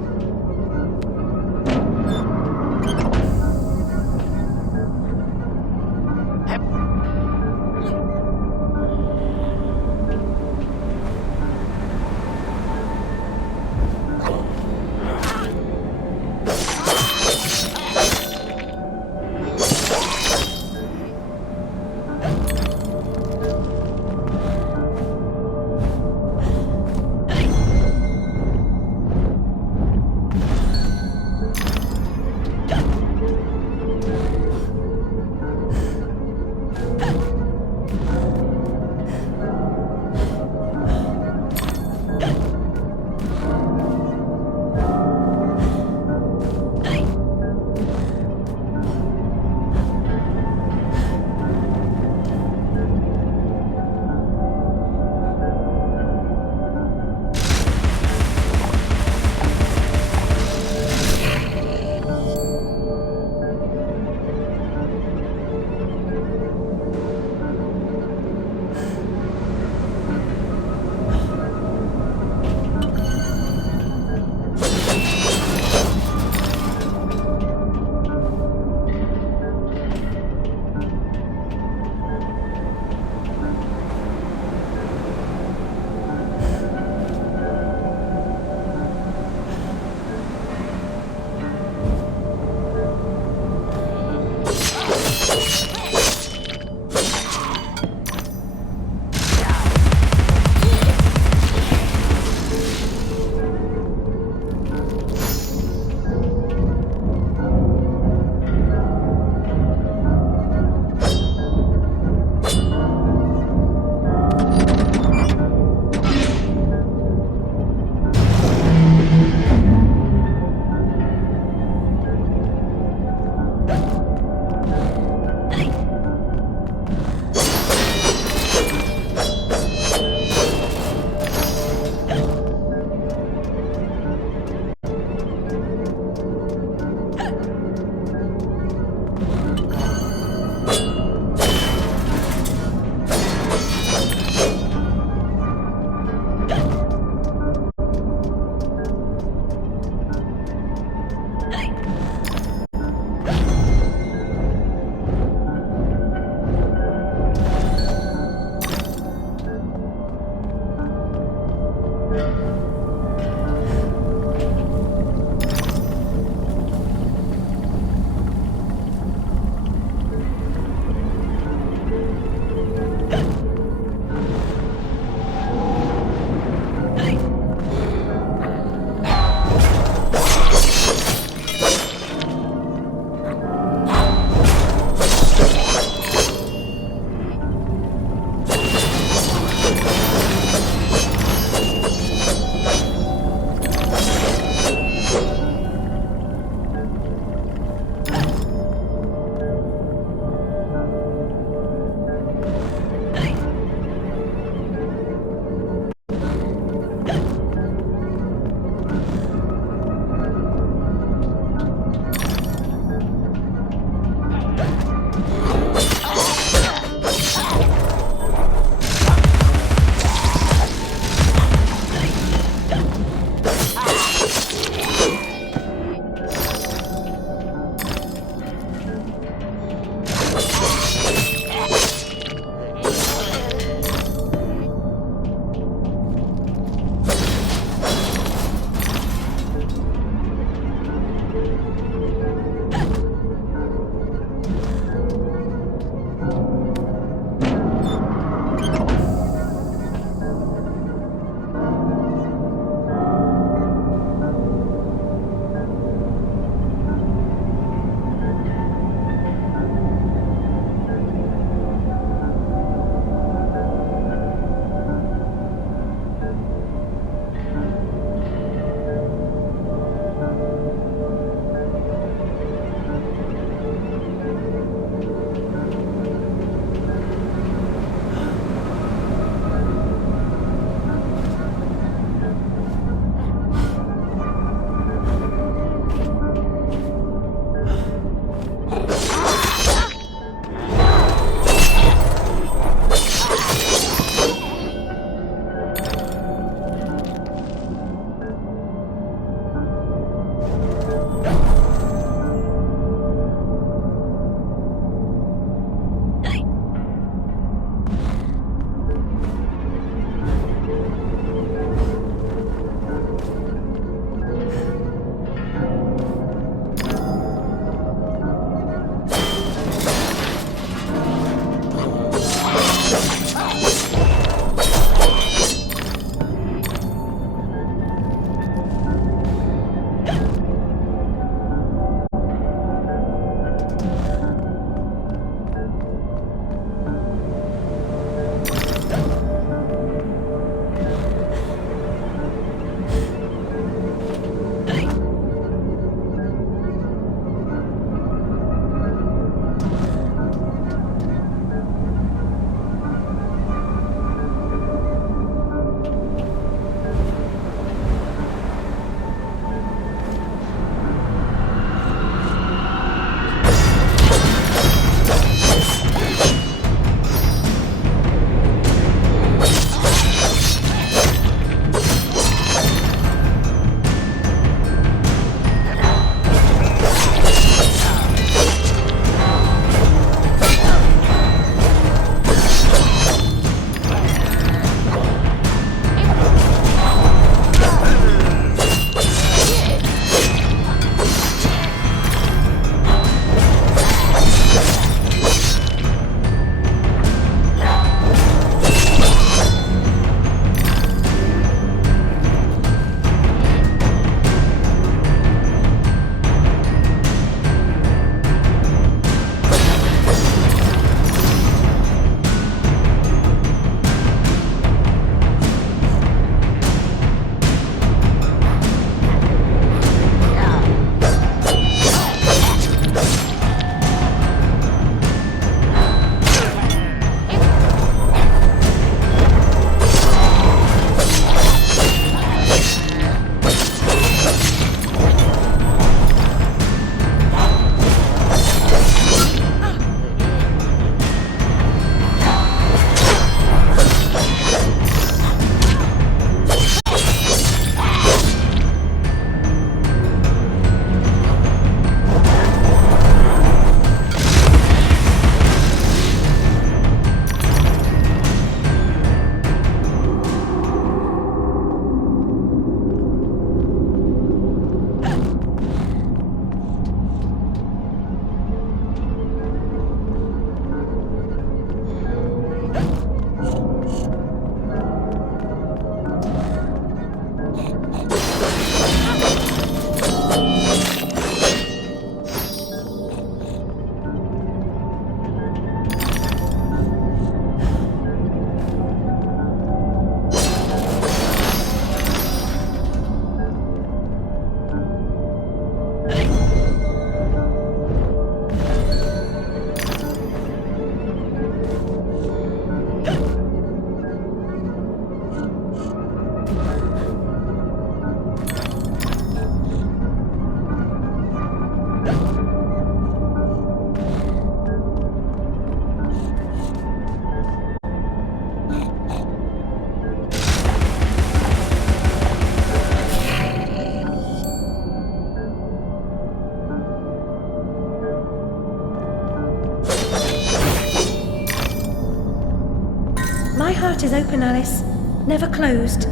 My heart is open, Alice. Never closed.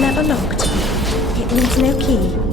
Never locked. It needs no key.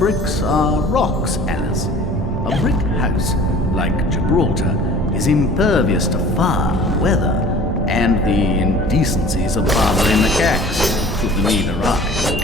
bricks are rocks, Alice. A brick house, like Gibraltar, is impervious to fire, weather, and the indecencies of fathering macaques, should the need arise.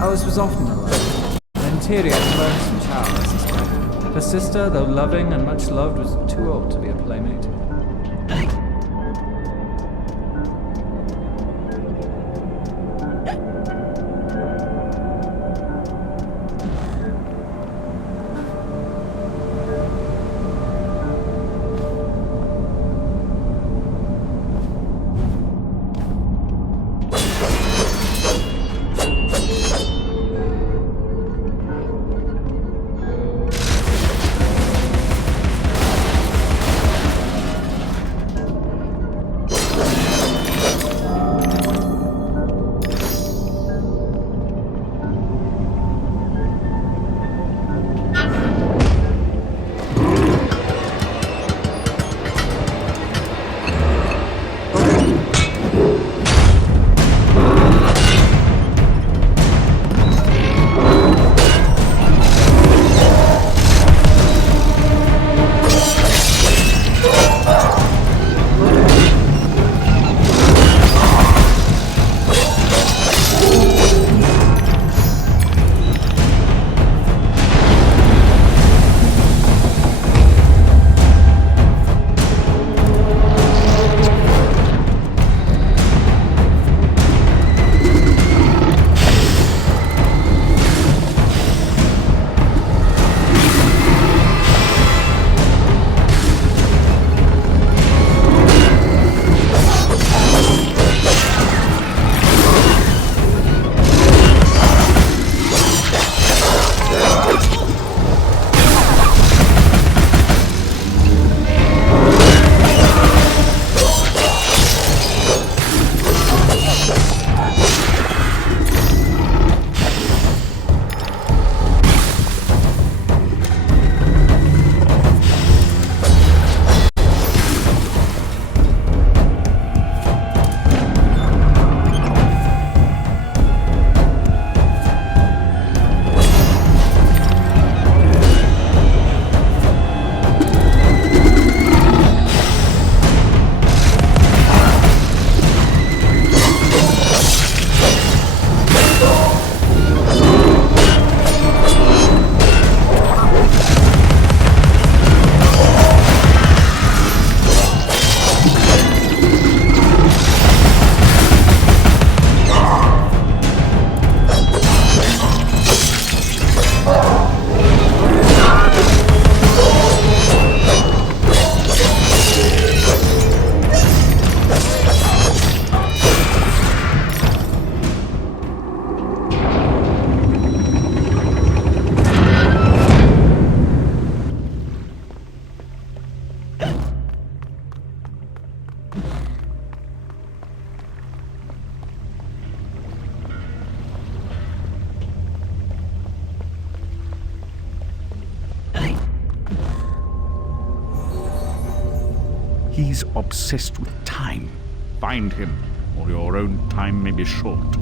Alice was often alone. An interior and lonesome child, I suspect. Her sister, though loving and much loved, was too old to be a playmate. He's obsessed with time. Find him, or your own time may be short.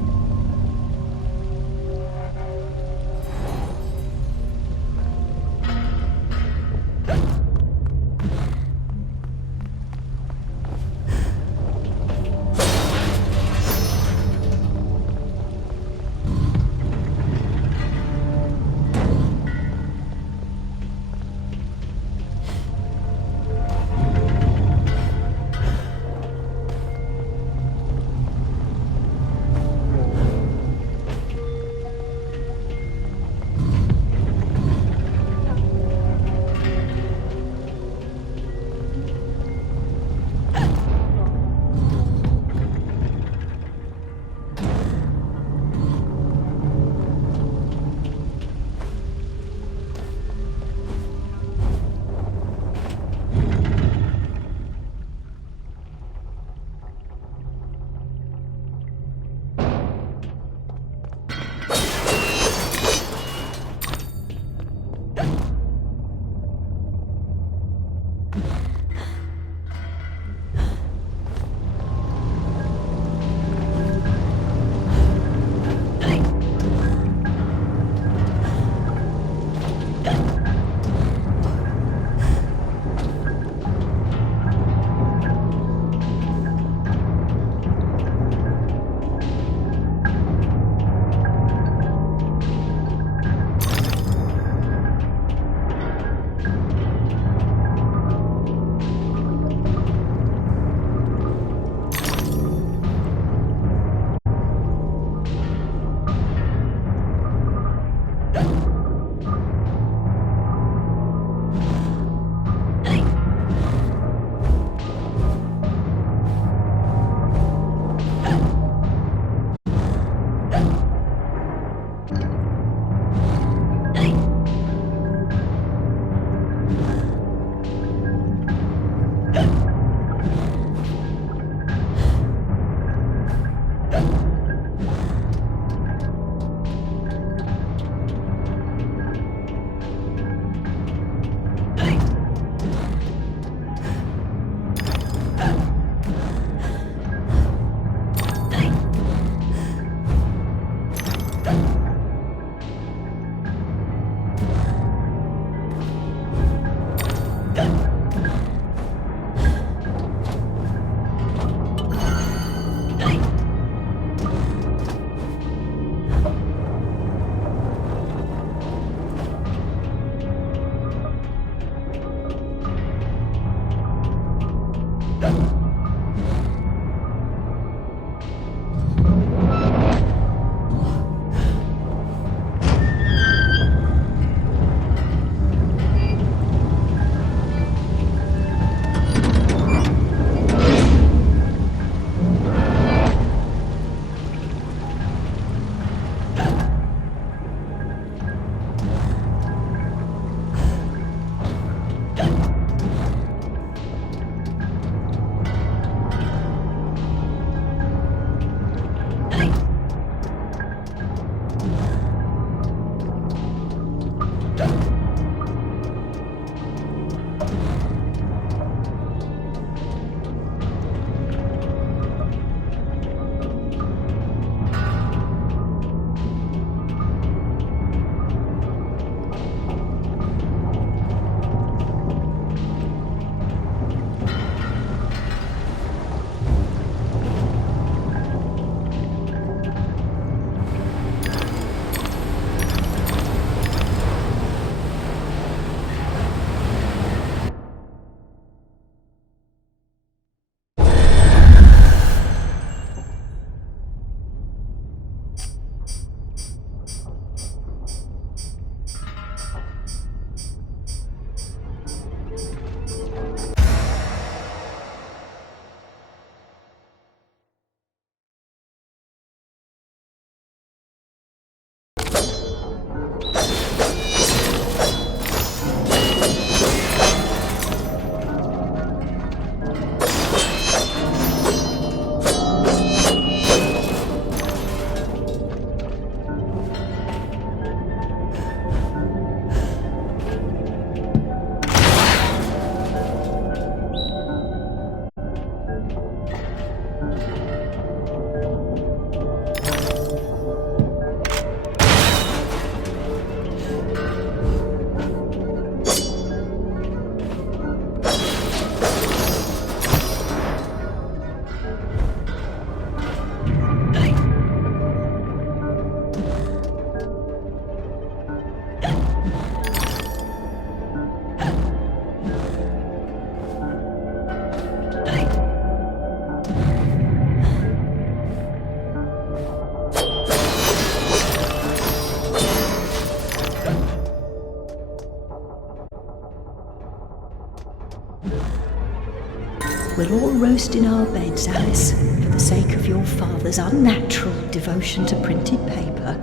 we'll all roast in our beds, Alice, for the sake of your father's unnatural devotion to printed paper.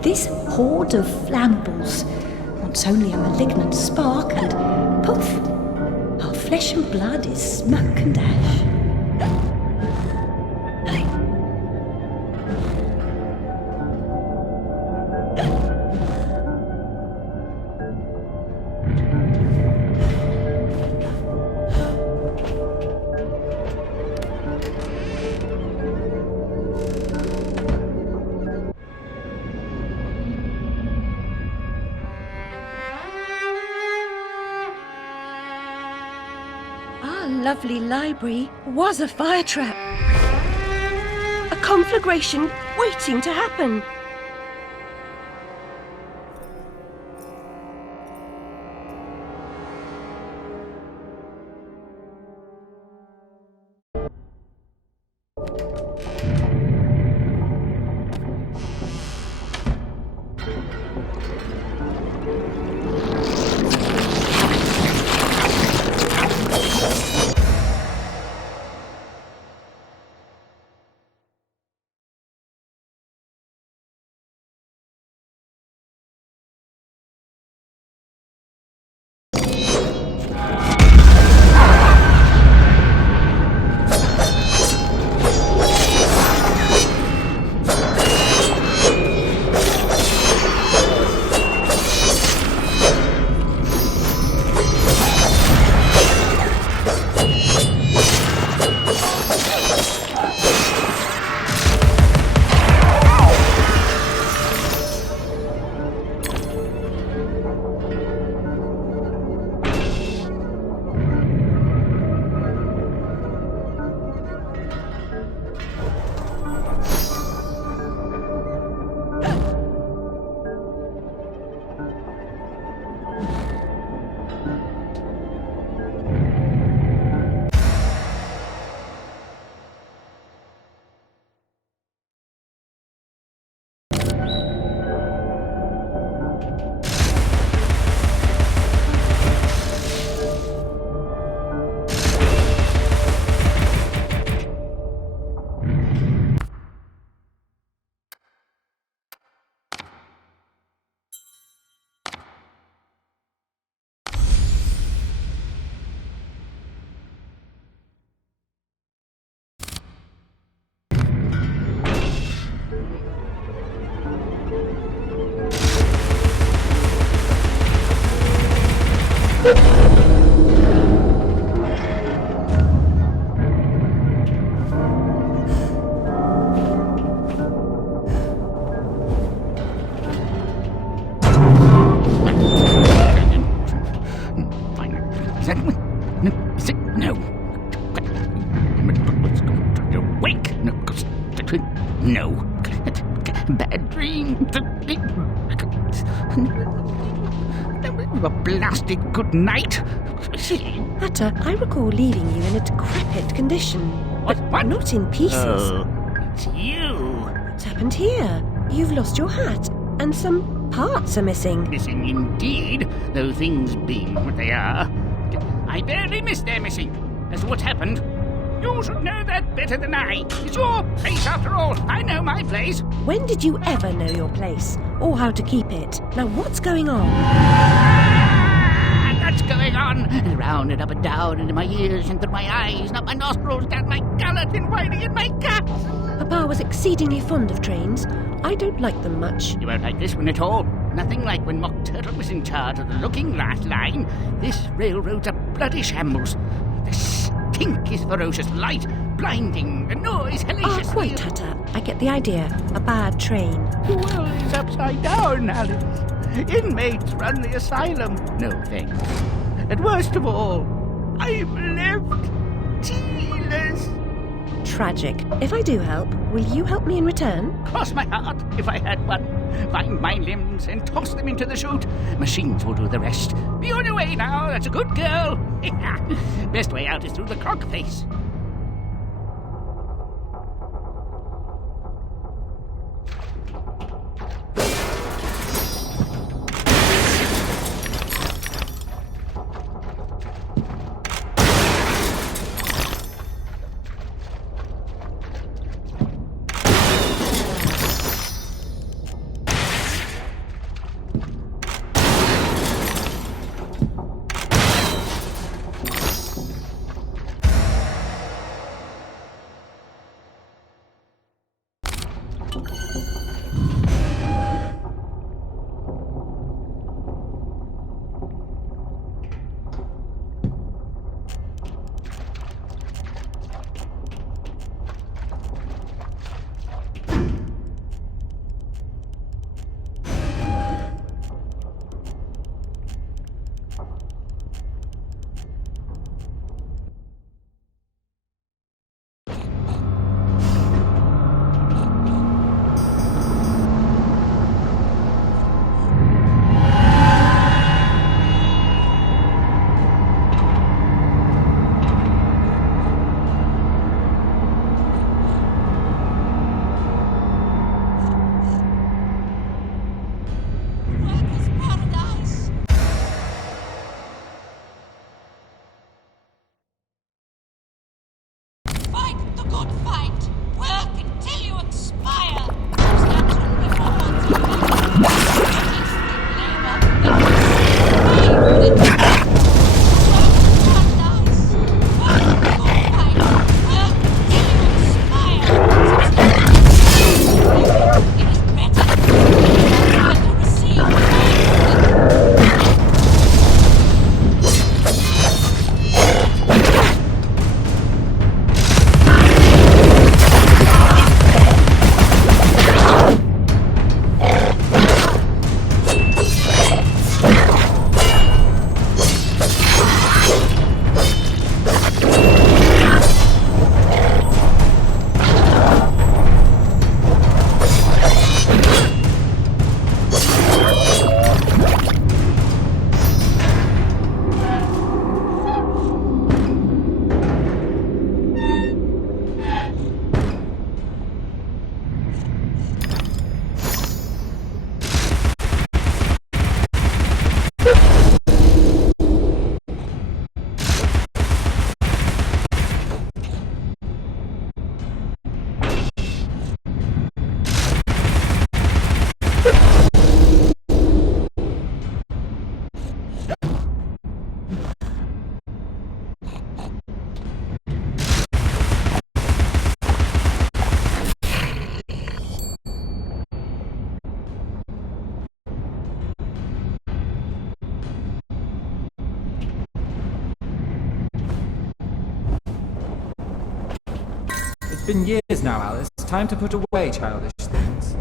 This hoard of flammables wants only a malignant spark, and poof, our flesh and blood is smoke and ash. Lovely library was a fire trap. A conflagration waiting to happen. No. Bad dream. A blasted good night. Hatter, I recall leaving you in a decrepit condition. But not in pieces. Oh, it's you. What's happened here? You've lost your hat, and some parts are missing. Missing indeed, though things being what they are. I barely missed their missing. As to what's happened, you should know that better than I. It's your place after all. I know my place. When did you ever know your place? Or how to keep it? Now what's going on? That's going on. And round and up and down, and in my ears, and through my eyes, and up my nostrils, down my gullet, and whining in my guts. Papa was exceedingly fond of trains. I don't like them much. You won't like this one at all. Nothing like when Mock Turtle was in charge of the looking glass line. This railroad's a bloody shambles. The stink is ferocious, light blinding, the noise hellacious. Ah, quite, Hatter. I get the idea. A bad train. The world is upside down, Alice. Inmates run the asylum. No thanks. And worst of all, I'm left tealess. Tragic. If I do help, will you help me in return? Cross my heart, if I had one. Find my limbs and toss them into the chute. Machines will do the rest. Be on your way now, that's a good girl. Best way out is through the croc face. been years now, Alice. Time to put away childish things.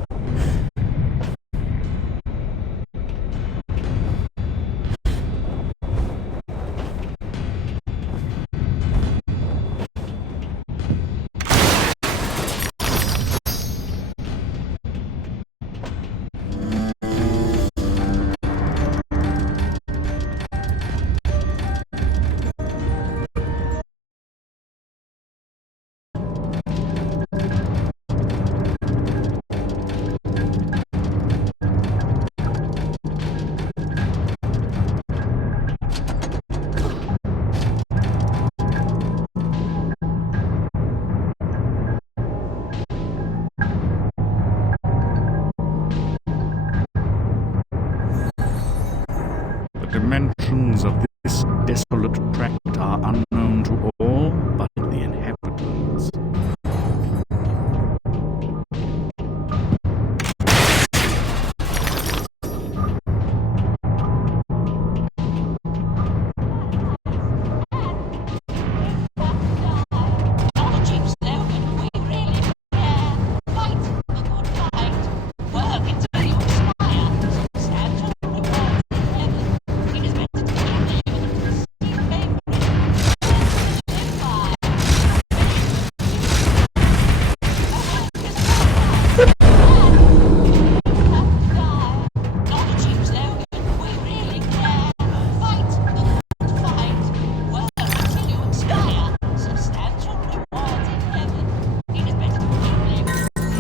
The dimensions of this desolate tract are unknown to all but the inhabitants.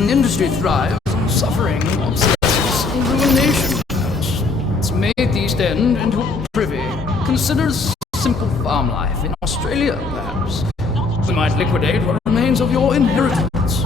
Industry thrives on suffering, obsolescence, and ruination. It's made the East End into a privy. Consider simple farm life in Australia, perhaps. We might liquidate what remains of your inheritance.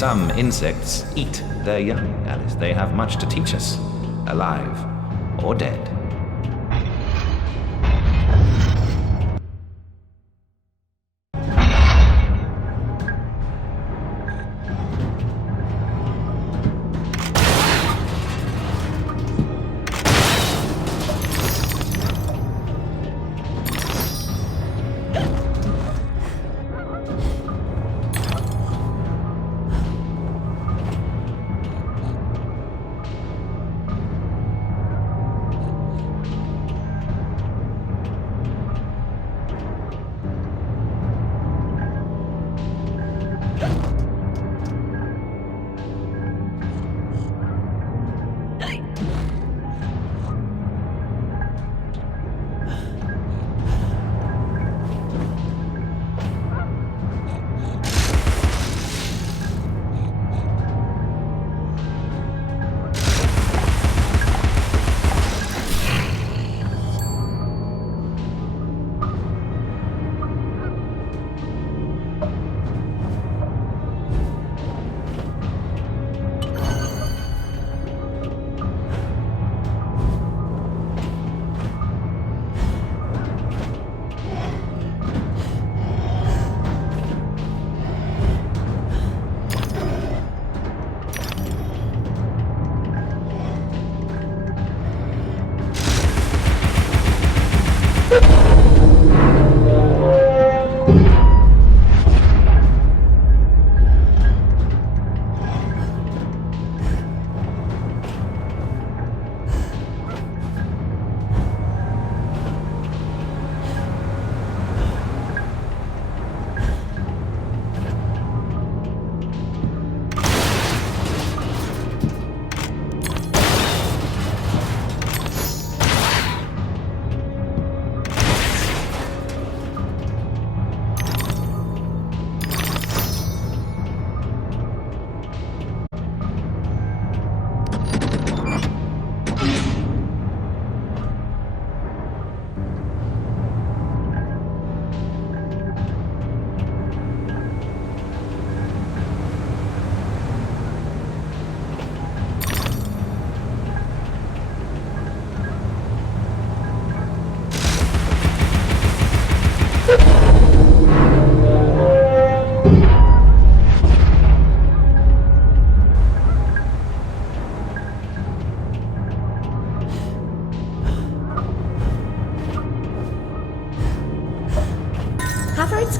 Some insects eat their young, Alice. They have much to teach us, alive or dead.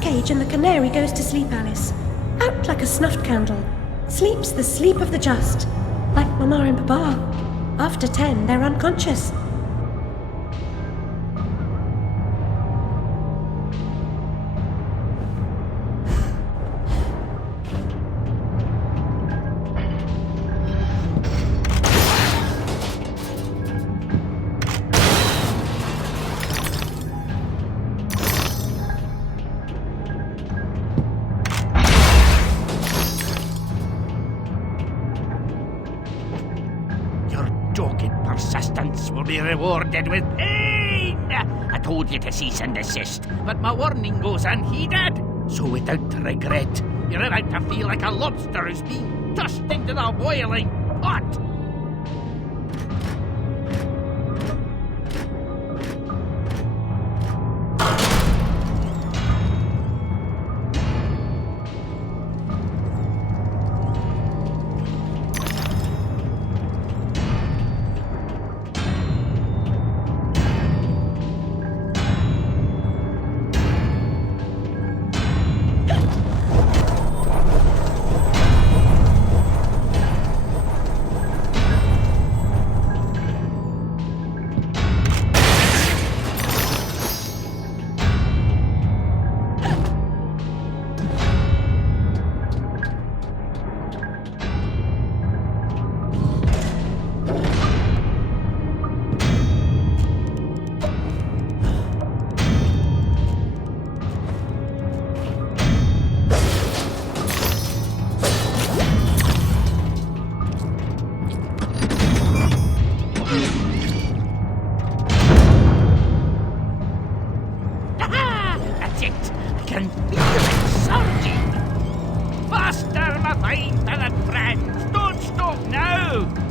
Cage and the canary goes to sleep, Alice. Out like a snuffed candle. Sleeps the sleep of the just. Like Mama and Papa. After 10, they're unconscious. Persistence will be rewarded with pain. I told you to cease and desist, but my warning goes unheeded. So without regret, you're about to feel like a lobster who's being tossed into the boiling pot. Faster, my fine feathered friends! Don't stop now!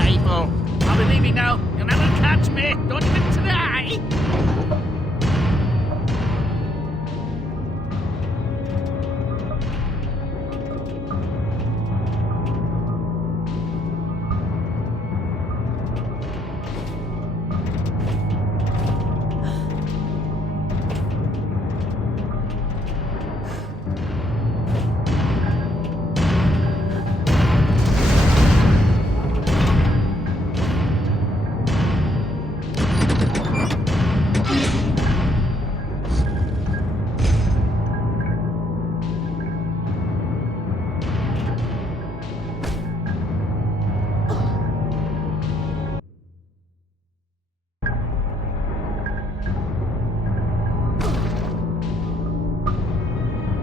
rifle. I'll be leaving now. You'll never catch me. Don't even try.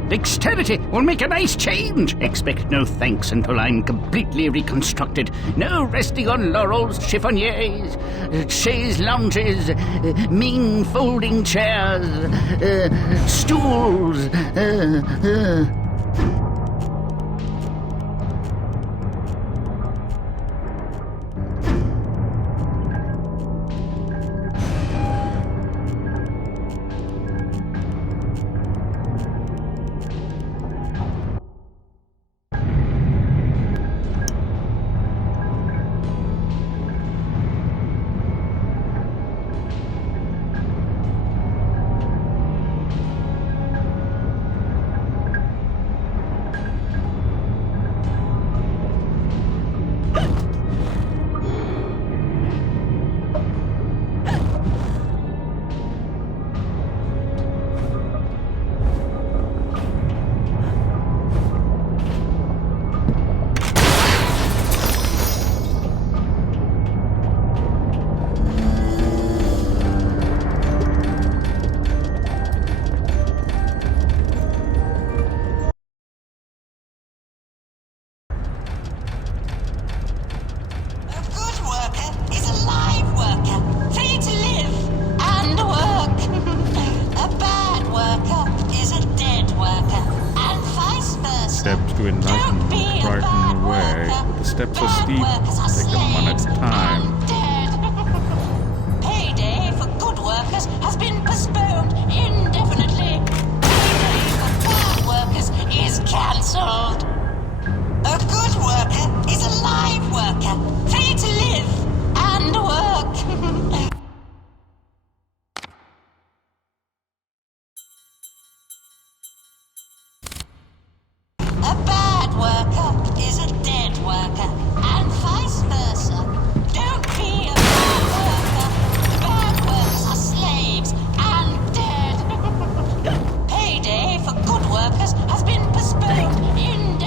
Dexterity will make a nice change. Expect no thanks until I'm completely reconstructed. No resting on laurels, chiffoniers, chaise lounges, Ming folding chairs, stools. Steps to enlighten and brighten the way. The steps are steep, take them one at a time. Payday for good workers has been postponed indefinitely. Payday for bad workers is cancelled. A good worker is a live worker, free to live and work. A bad worker is a dead worker, and vice versa. Don't be a bad worker. Bad workers are slaves and dead. Payday for good workers has been postponed indefinitely.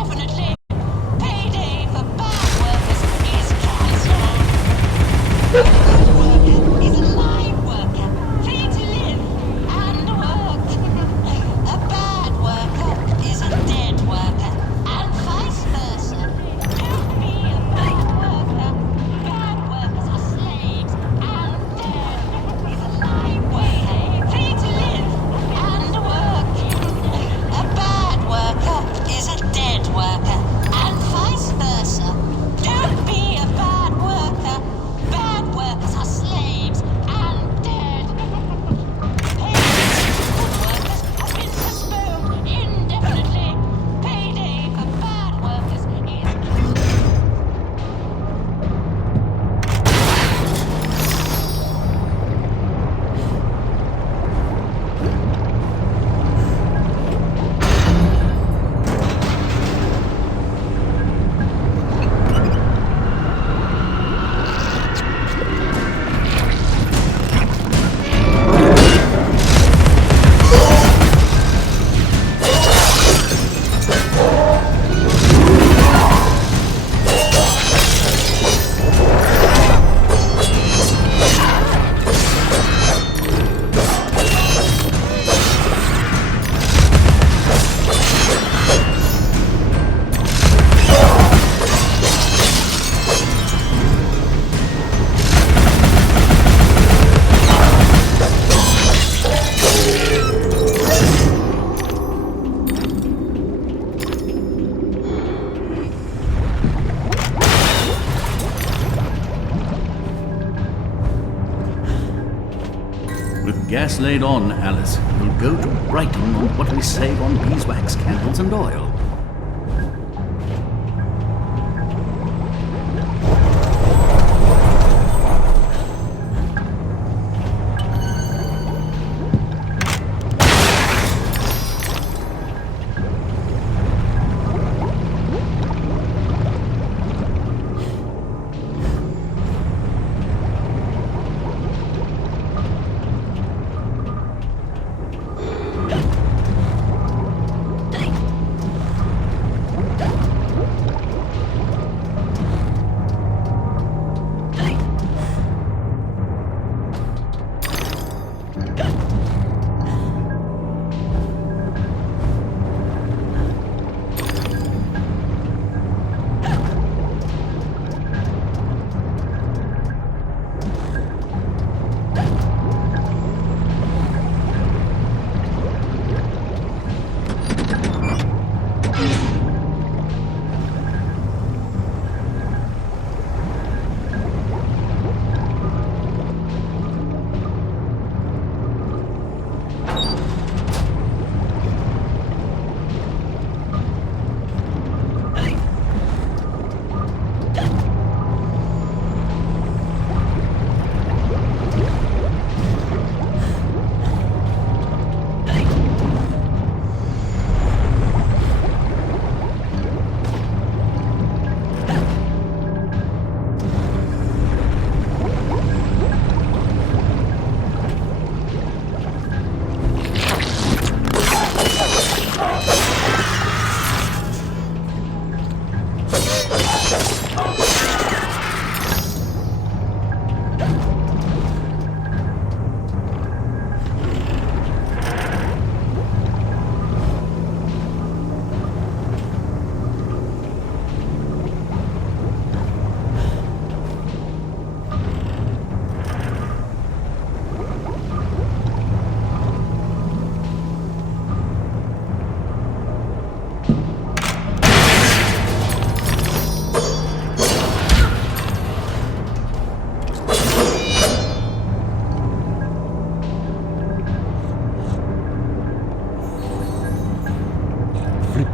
gas laid on, Alice, will go to Brighton on what we save on beeswax candles and oil.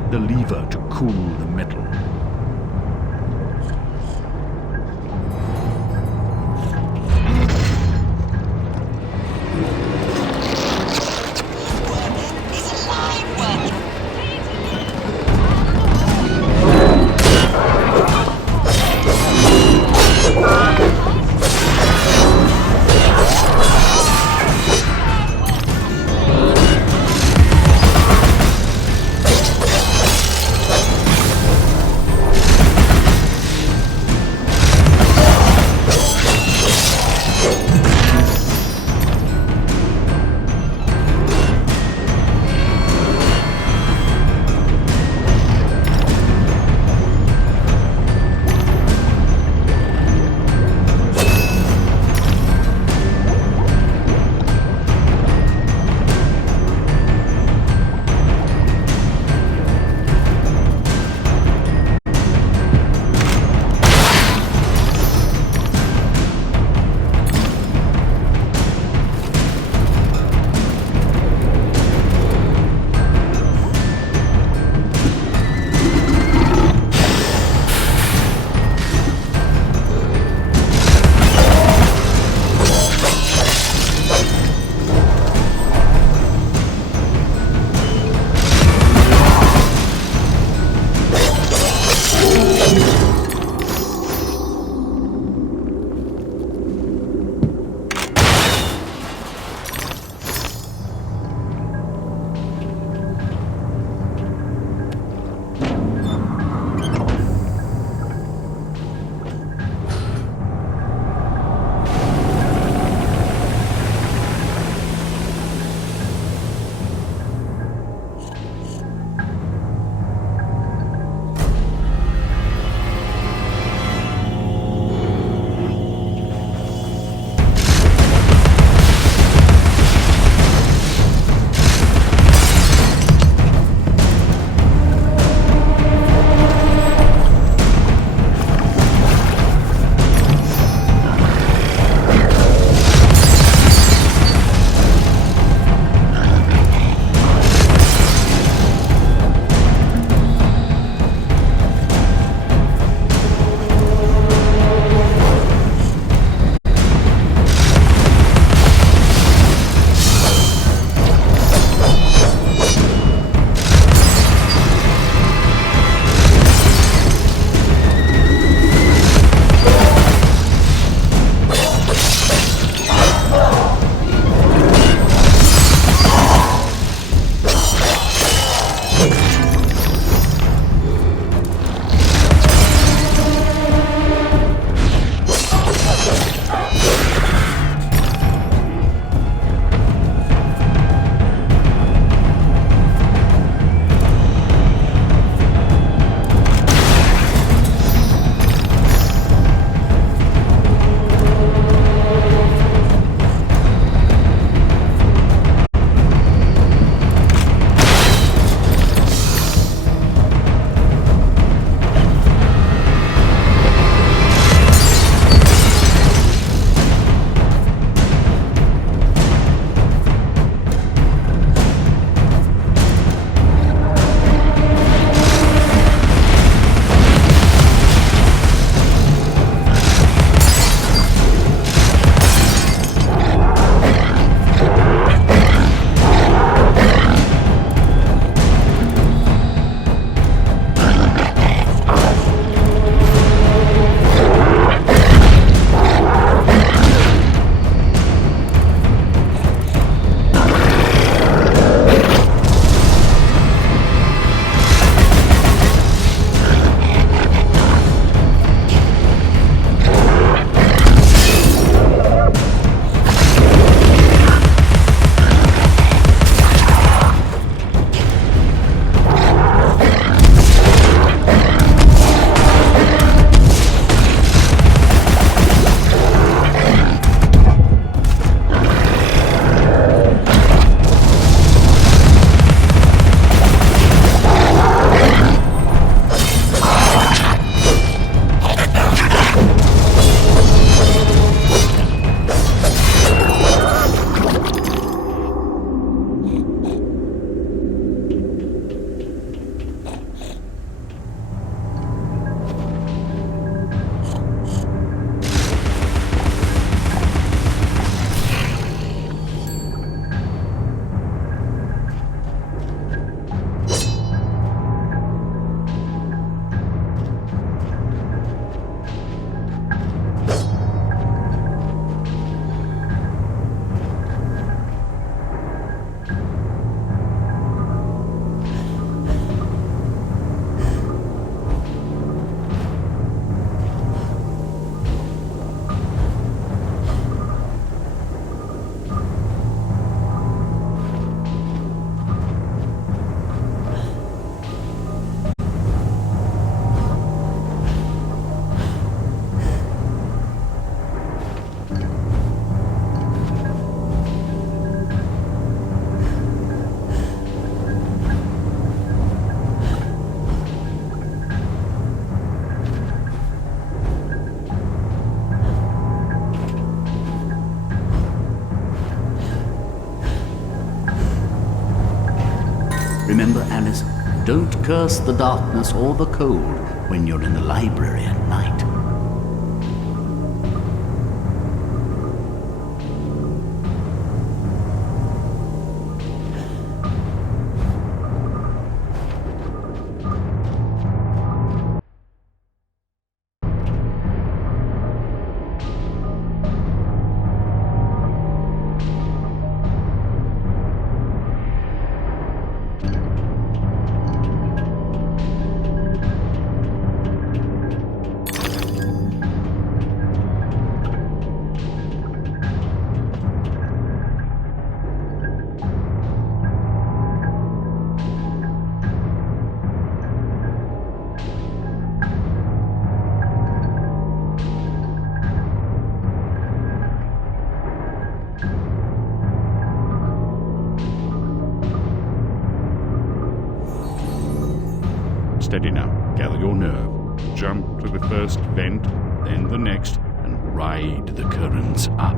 The lever to cool the metal. Remember, Alice, don't curse the darkness or the cold when you're in the library at night. Steady now. Gather your nerve. Jump to the first vent, then the next, and ride the currents up.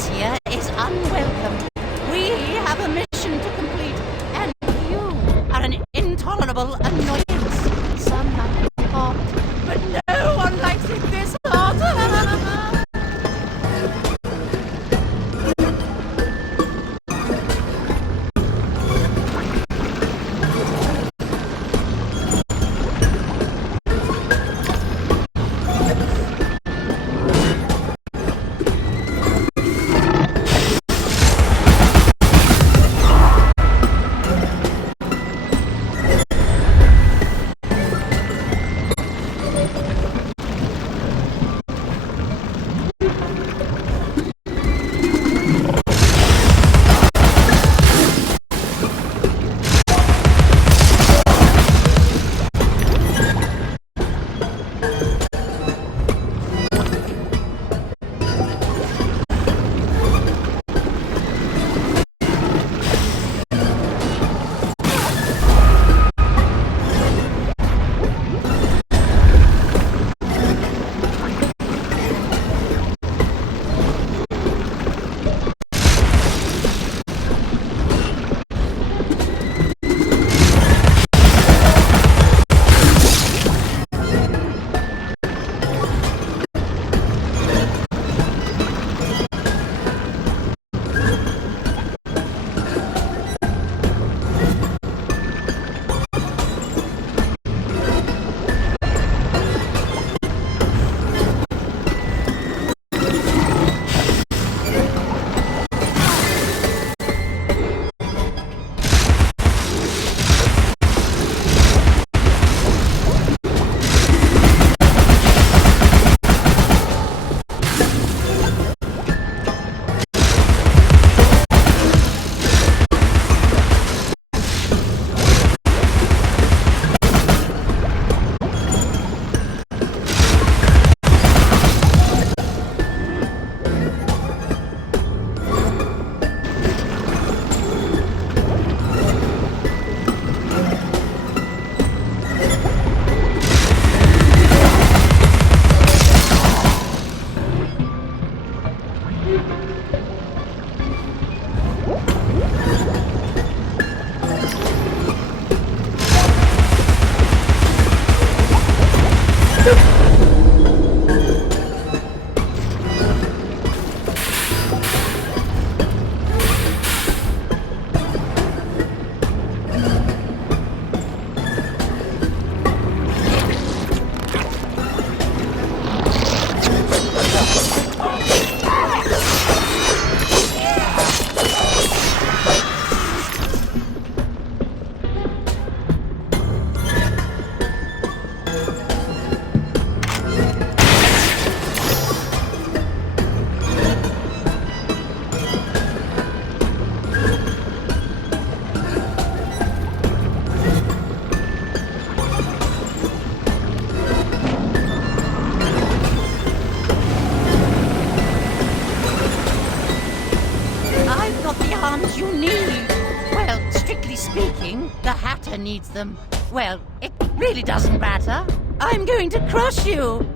presence here is unwelcome. We have a mission to complete, and you are an intolerable annoyance. Some like it hot, but no one likes it this hot. Needs them. Well, it really doesn't matter. I'm going to crush you.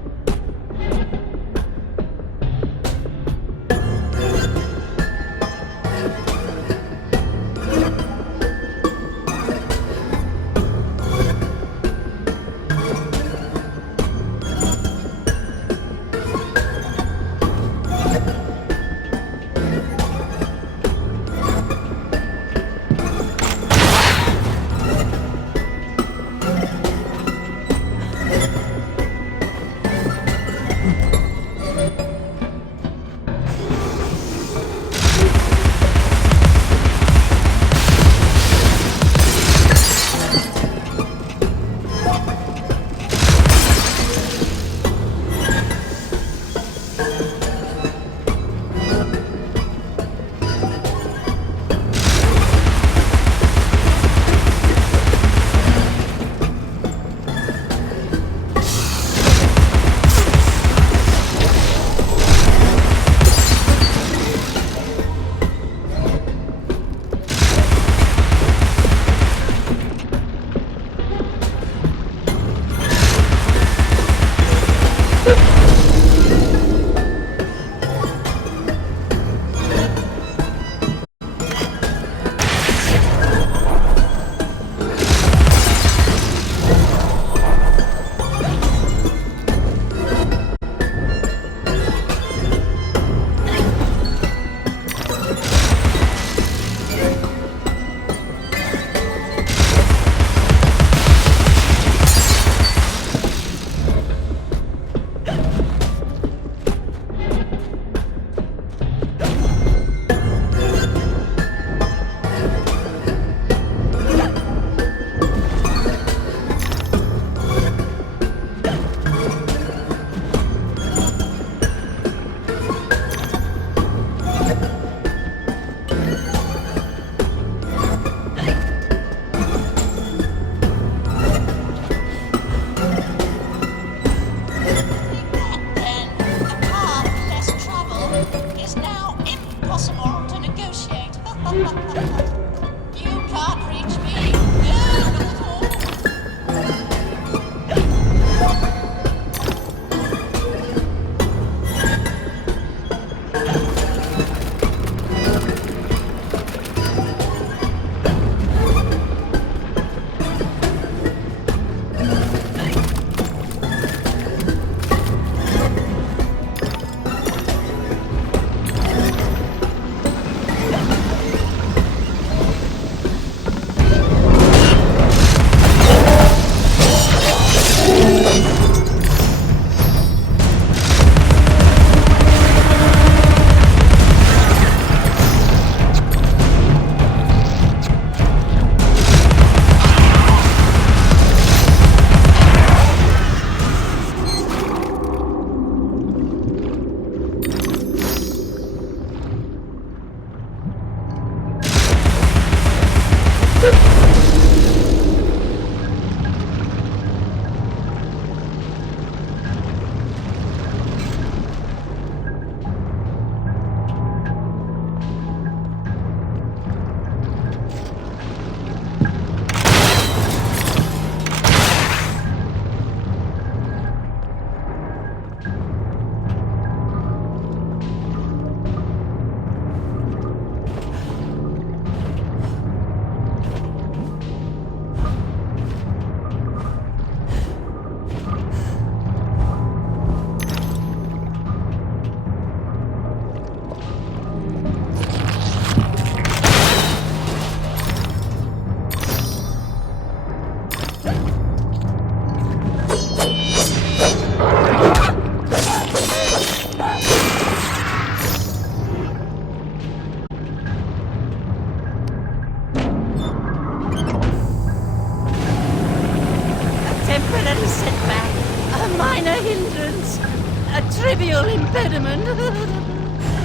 impediment.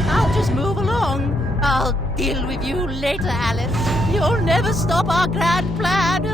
I'll just move along. I'll deal with you later, Alice. You'll never stop our grand plan.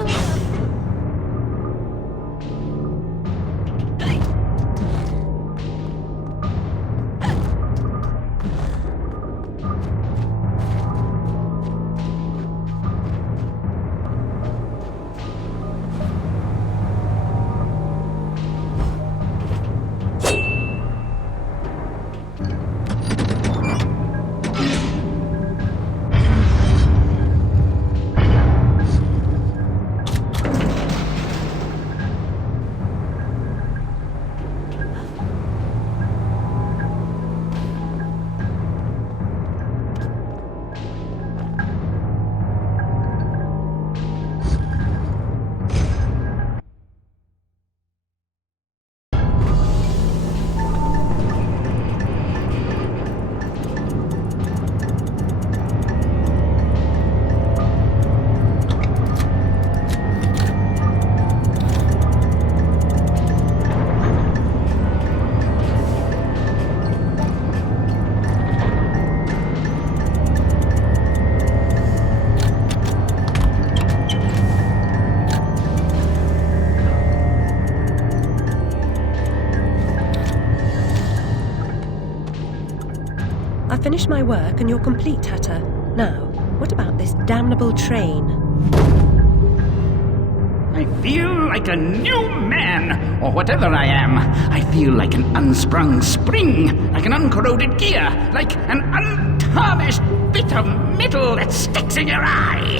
I've finished my work and you're complete, Hatter. Now, what about this damnable train? I feel like a new man, or whatever I am. I feel like an unsprung spring, like an uncorroded gear, like an untarnished bit of metal that sticks in your eye.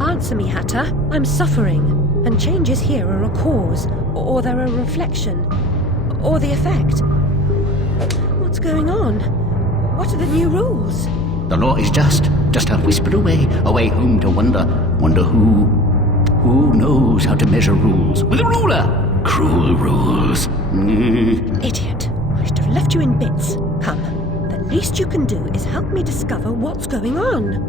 Answer me, Hatter. I'm suffering, and changes here are a cause, or they're a reflection, or the effect. What's going on? What are the new rules? The law is just a whisper away home to wonder who knows how to measure rules with a ruler. Cruel rules. Idiot. I should have left you in bits. Come, the least you can do is help me discover what's going on.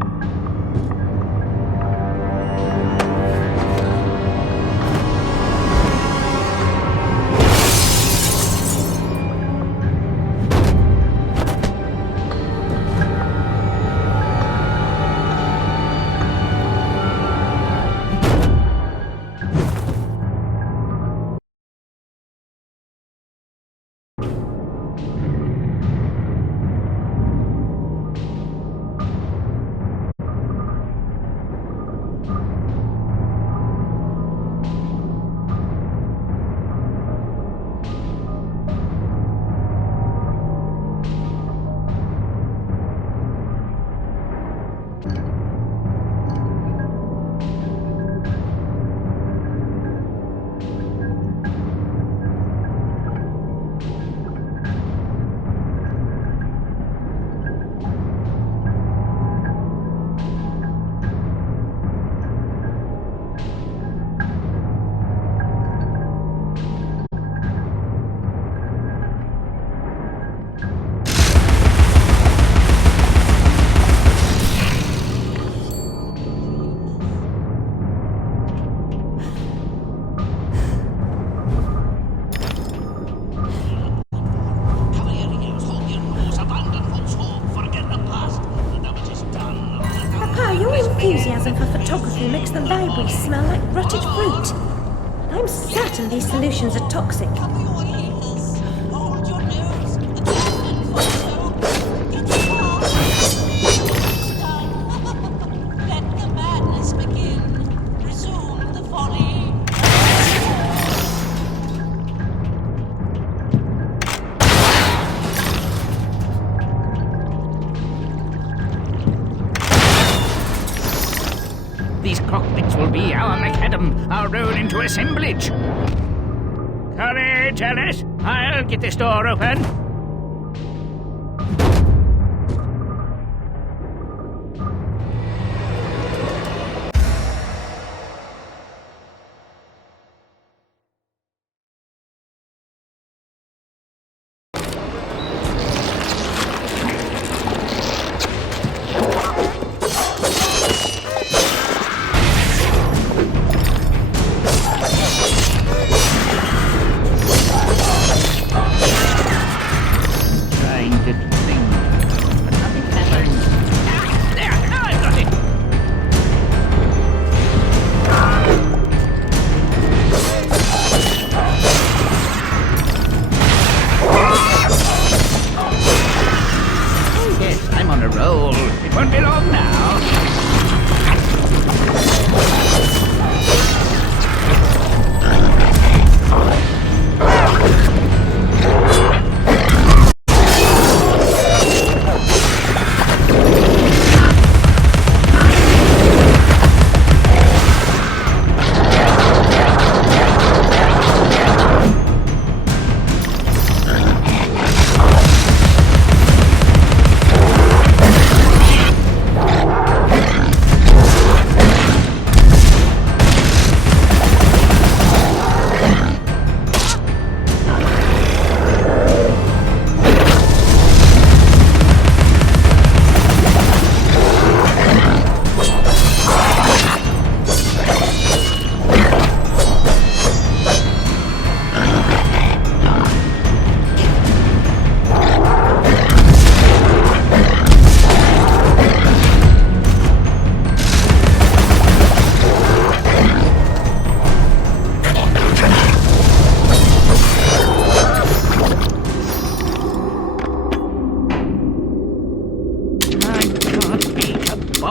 Enthusiasm for photography makes the library smell like rotted fruit. I'm certain these solutions are toxic. Let the madness begin. Resume the folly. These cockpits will be our macadam, our road into assemblage. Courage, Alice. I'll get this door open.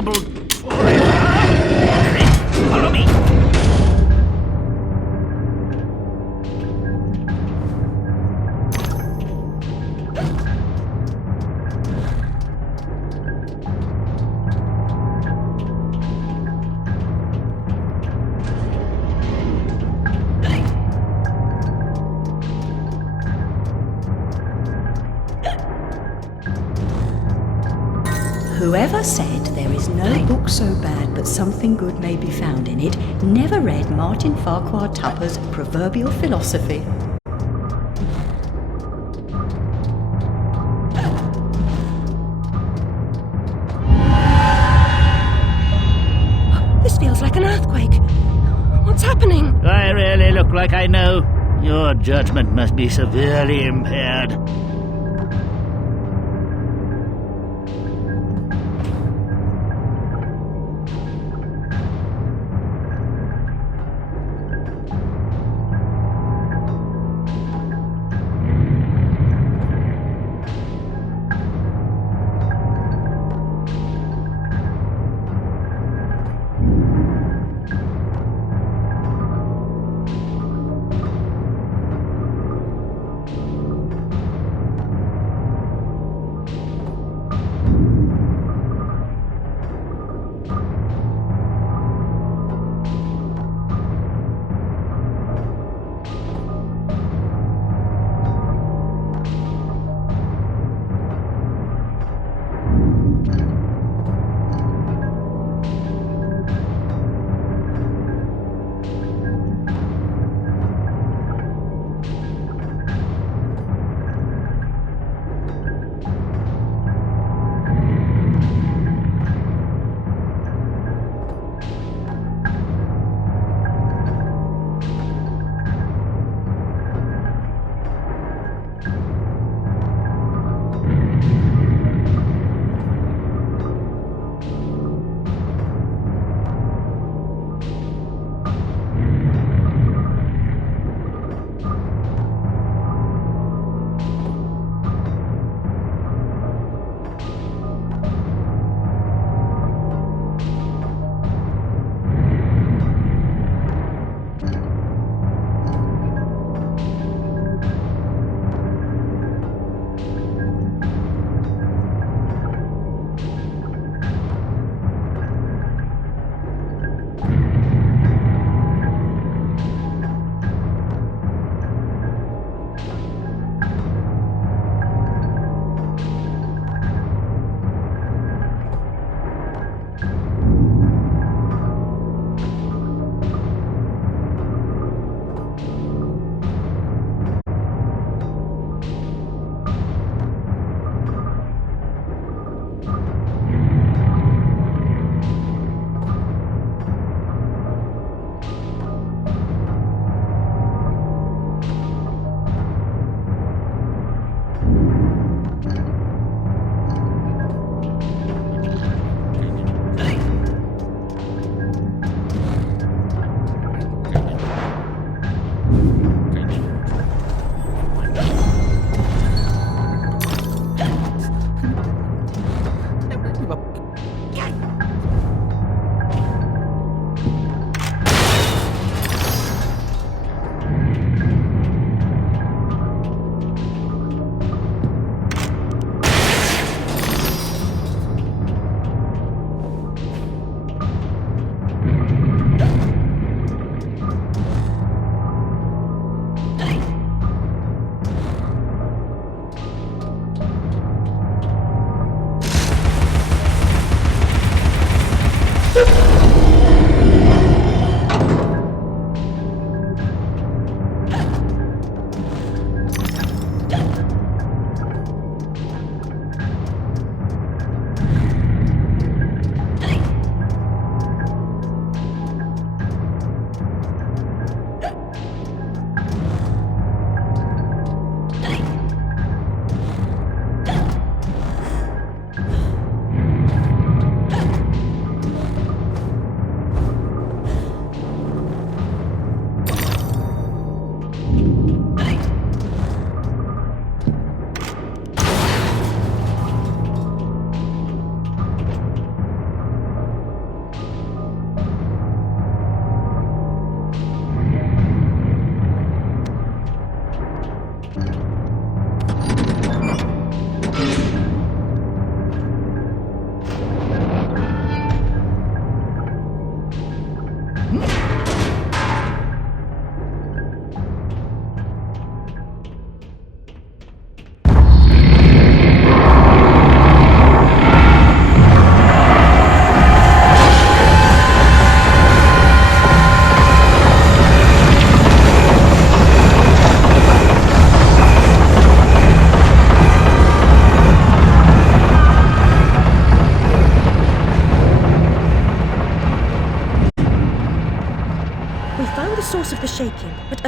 bubbled forever. Follow me. Whoever said there is no book so bad but something good may be found in it never read Martin Farquhar Tupper's proverbial philosophy. This feels like an earthquake. What's happening? I really look like I know. Your judgment must be severely impaired.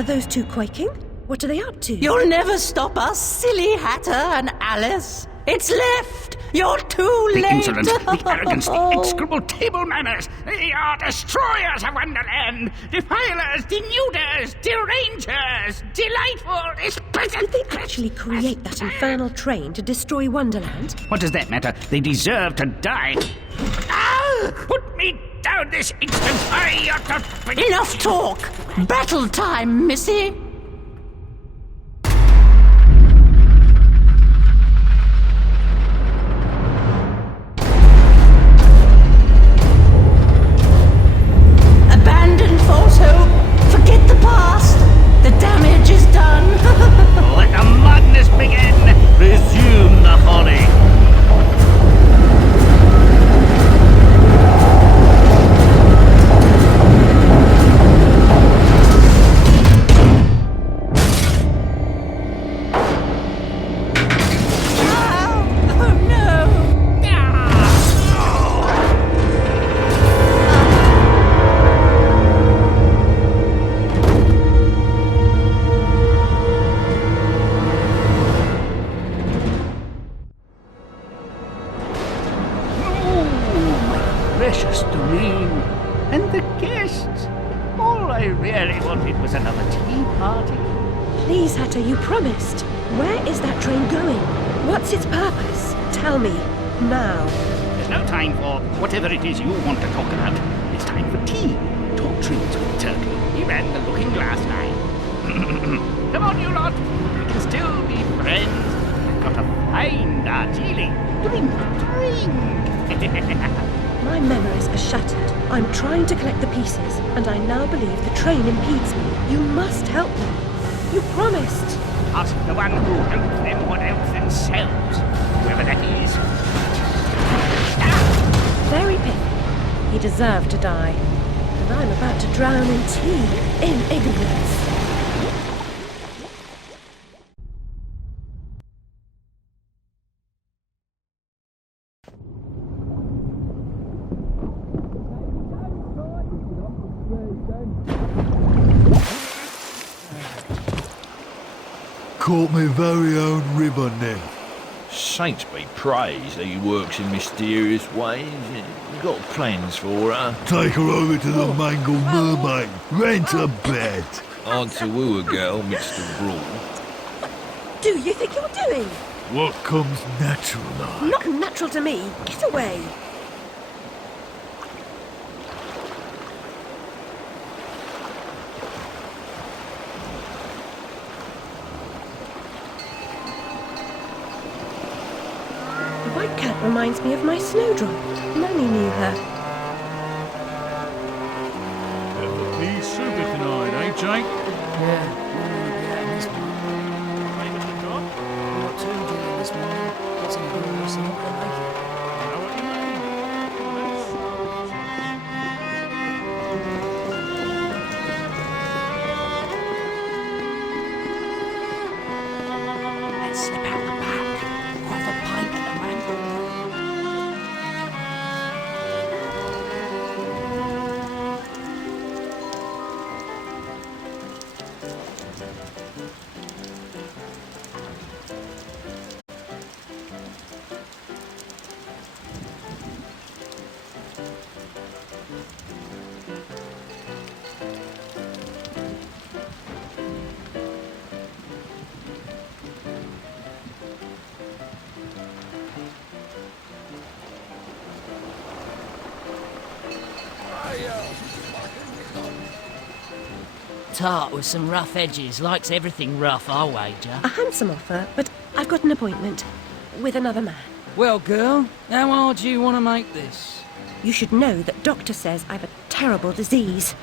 Are those two quaking? What are they up to? You'll never stop us, silly Hatter and Alice. It's left. You're too The late. insolence, the arrogance, the execrable table manners. They are destroyers of Wonderland, defilers, denuders, derangers, delightful, Did they actually create that infernal train to destroy Wonderland? What does that matter? They deserve to die. Ah! Put me down this instant! I ought to... Enough talk. Battle time, Missy. Abandon false hope. Forget the past. The damage is done. Let the madness begin! Resume the folly! Precious domain. And the guests. All I really wanted was another tea party. Please, Hatter, you promised. Where is that train going? What's its purpose? Tell me, now. There's no time for whatever it is you want to talk about. It's time for tea. Talk trees with Turkey. He ran the looking glass line. Come on, you lot. We can still be friends. I've got a fine Darjeeling. Drink. My memories are shattered. I'm trying to collect the pieces, and I now believe the train impedes me. You must help me. You promised. Ask the one who helps them what else themselves. Whoever that is. Very pitiful. He deserved to die. And I'm about to drown in tea, in ignorance. Caught my very own ribbon Saints be praised that he works in mysterious ways. You got plans for her? Take her over to the Mangled Mermaid. Rent a bed. On to woo a girl, Mr. Brawl. Do you think you're doing? What comes natural like? Not natural to me. Get away. The white cat reminds me of my snowdrop. Nanny knew her. He's super tonight, eh, Jake? Yeah, this one. Favourite the job? We got two doing this morning. Got some girls, so not gonna make it. I know what you Let's slip out the back. Quaff a pint at the Mangle. Tart with some rough edges. Likes everything rough, I'll wager. A handsome offer, but I've got an appointment with another man. Well, girl, how hard do you want to make this? You should know that doctor says I've a terrible disease.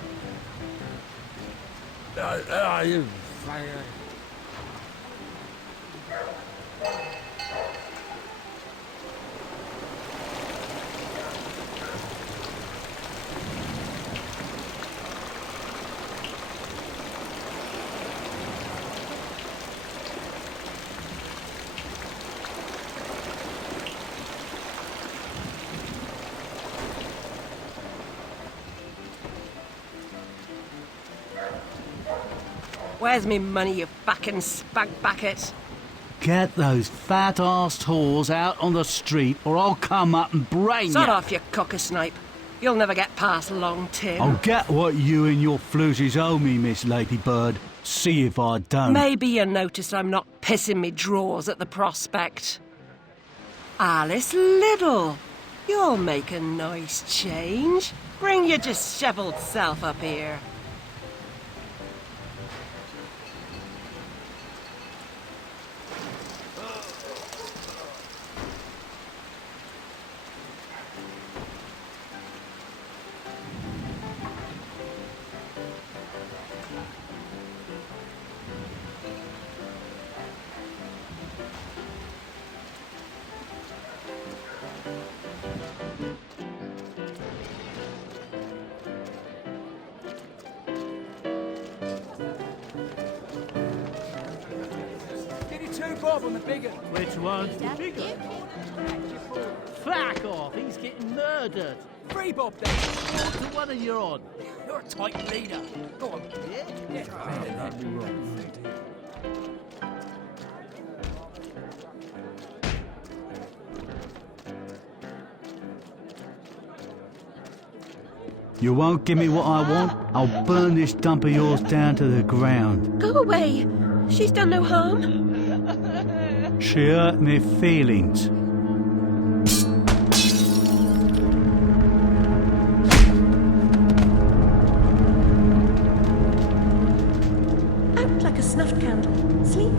Where's me money, you fucking spunk bucket? Get those fat-arsed whores out on the street, or I'll come up and brain Sod you. off, you cocker-snipe. You'll never get past Long Tim. I'll get what you and your floozies owe me, Miss Ladybird. See if I don't. Maybe you noticed I'm not pissing me drawers at the prospect. Alice Liddle, you'll make a nice change. Bring your dishevelled self up here. Bob on the bigger. Which one's the bigger? Fuck off, he's getting murdered. Free Bob then. What to one are you on? You're a tight leader. Go on. Yeah. That'd be wrong. You won't give me what I want? I'll burn this dump of yours down to the ground. Go away. She's done no harm. She hurt me feelings. Out like a snuffed candle. Sleep,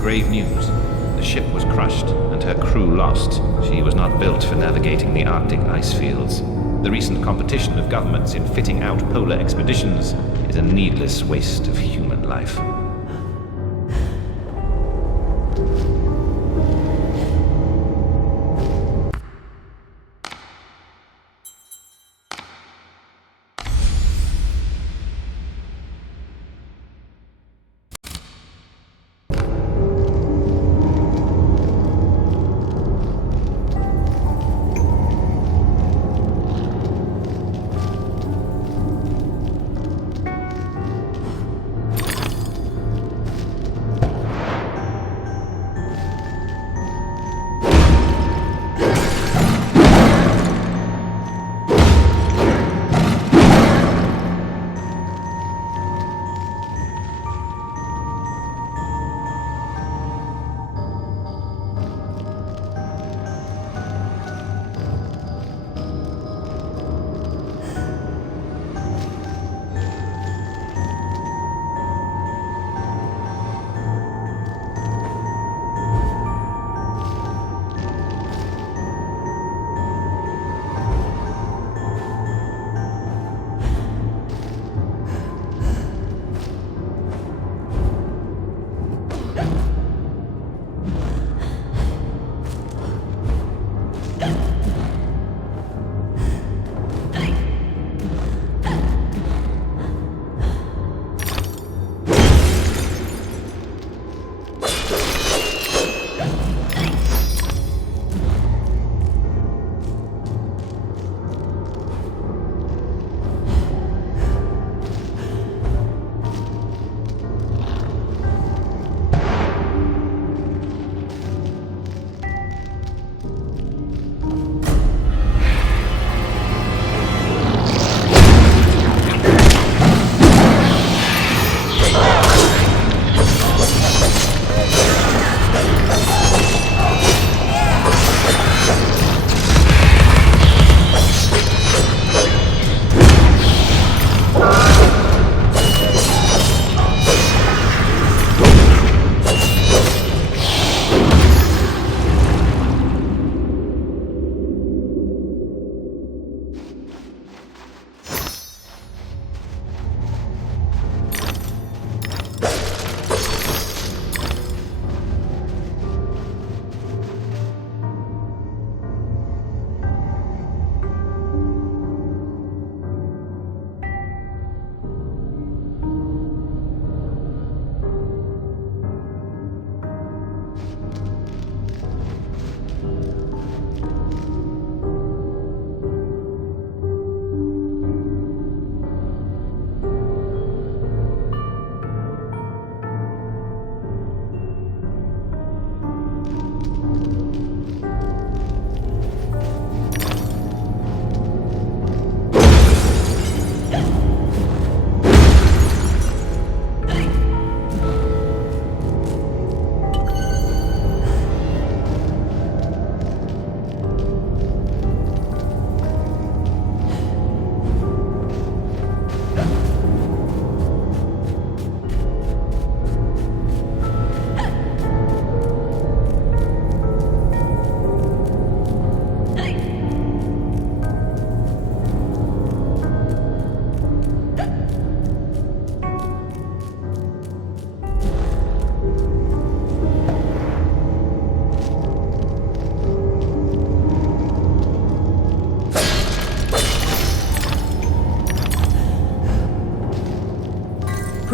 Grave news. The ship was crushed and her crew lost. She was not built for navigating the Arctic ice fields. The recent competition of governments in fitting out polar expeditions is a needless waste of human life.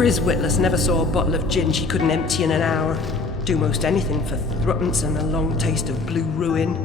Riz Witless never saw a bottle of gin she couldn't empty in an hour. Do most anything for thruppence and a long taste of blue ruin.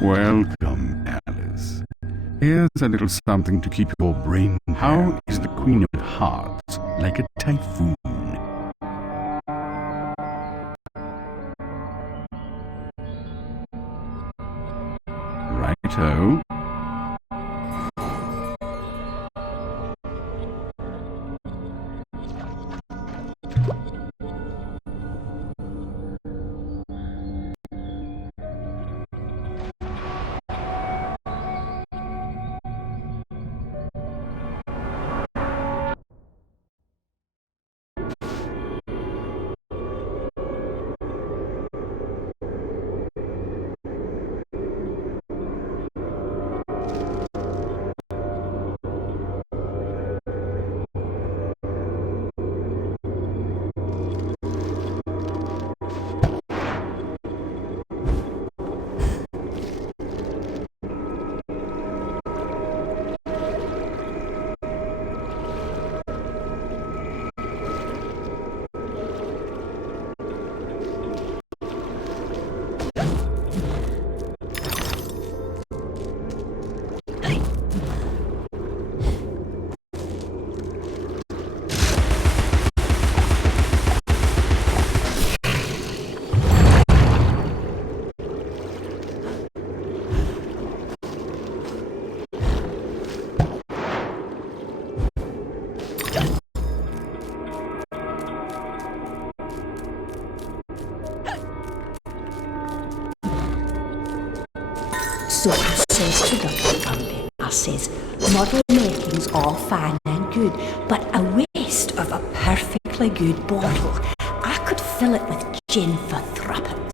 Welcome, Alice. Here's a little something to keep your brain. How is the Queen of Hearts like a typhoon? Righto. So I says to Dr. Bumby, I says, model making's all fine and good, but a waste of a perfectly good bottle. I could fill it with gin for threepence.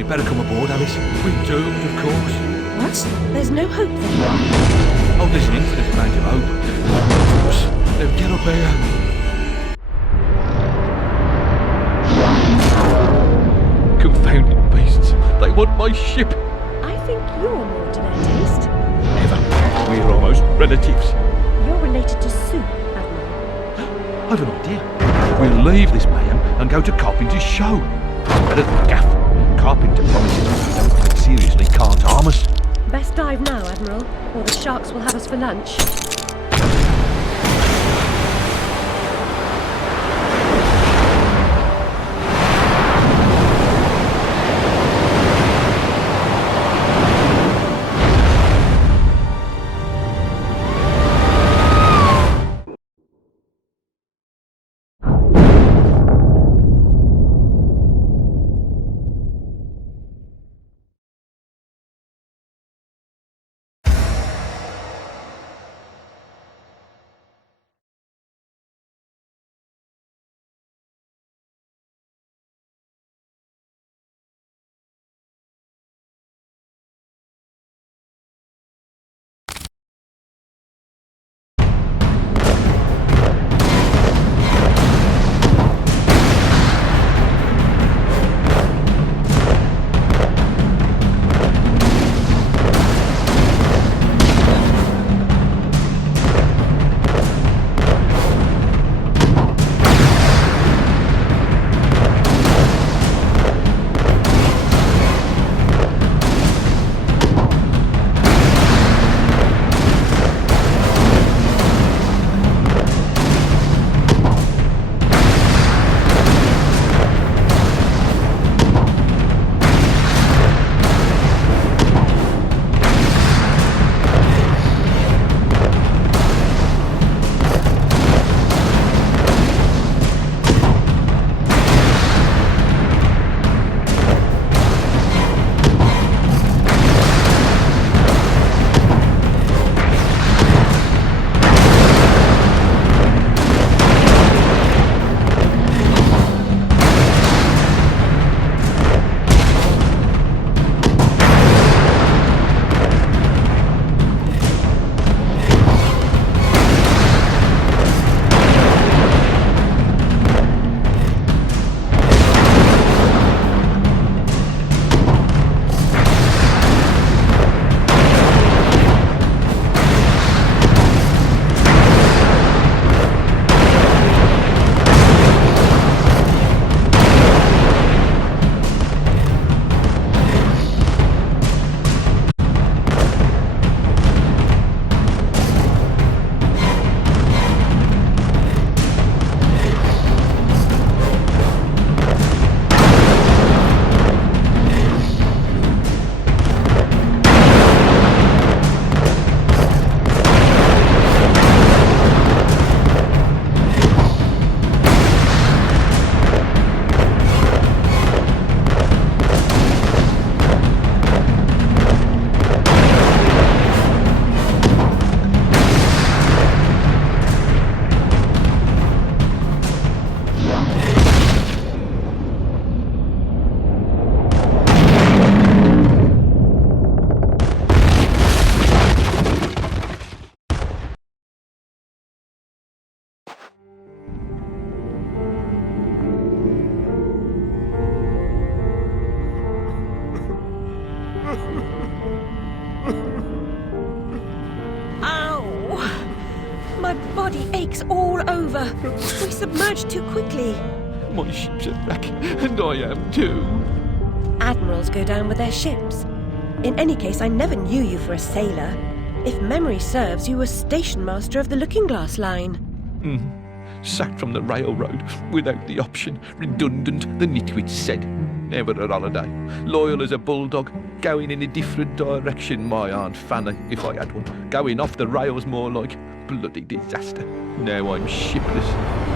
You better come aboard, Alice. We're doomed, of course. What? There's no hope then? Oh, there's an infinite amount of hope. Of course. Now get up here. Confounded beasts. They want my ship. I think you're more to their taste. Never. We're almost relatives. You're related to Sue, Admiral. I've an idea. We'll leave this mayhem and go to Carpenter's show. It's better than Gaff. Carpenter promises he seriously can't harm us. Best dive now, Admiral, or the sharks will have us for lunch. My body aches all over. We submerged too quickly. My ship's a wreck, and I am too. Admirals go down with their ships. In any case, I never knew you for a sailor. If memory serves, you were station master of the Looking Glass line. Sacked from the railroad without the option. Redundant, the nitwit said. Never a holiday. Loyal as a bulldog. Going in a different direction, my Aunt Fanny, if I had one. Going off the rails more like. Bloody disaster. Now I'm shipless.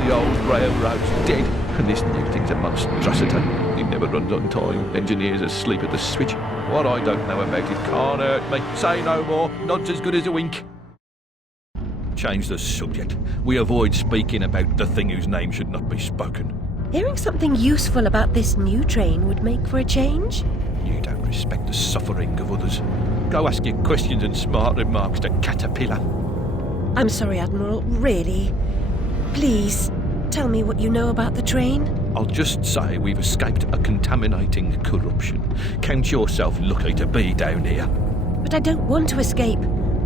The old railroad's dead, and this new thing's a monstrosity. It never runs on time. Engineers asleep at the switch. What I don't know about it can't hurt me. Say no more. Nod's as good as a wink. Change the subject. We avoid speaking about the thing whose name should not be spoken. Hearing something useful about this new train would make for a change. You don't respect the suffering of others. Go ask your questions and smart remarks to Caterpillar. I'm sorry, Admiral, really. Please, tell me what you know about the train. I'll just say we've escaped a contaminating corruption. Count yourself lucky to be down here. But I don't want to escape.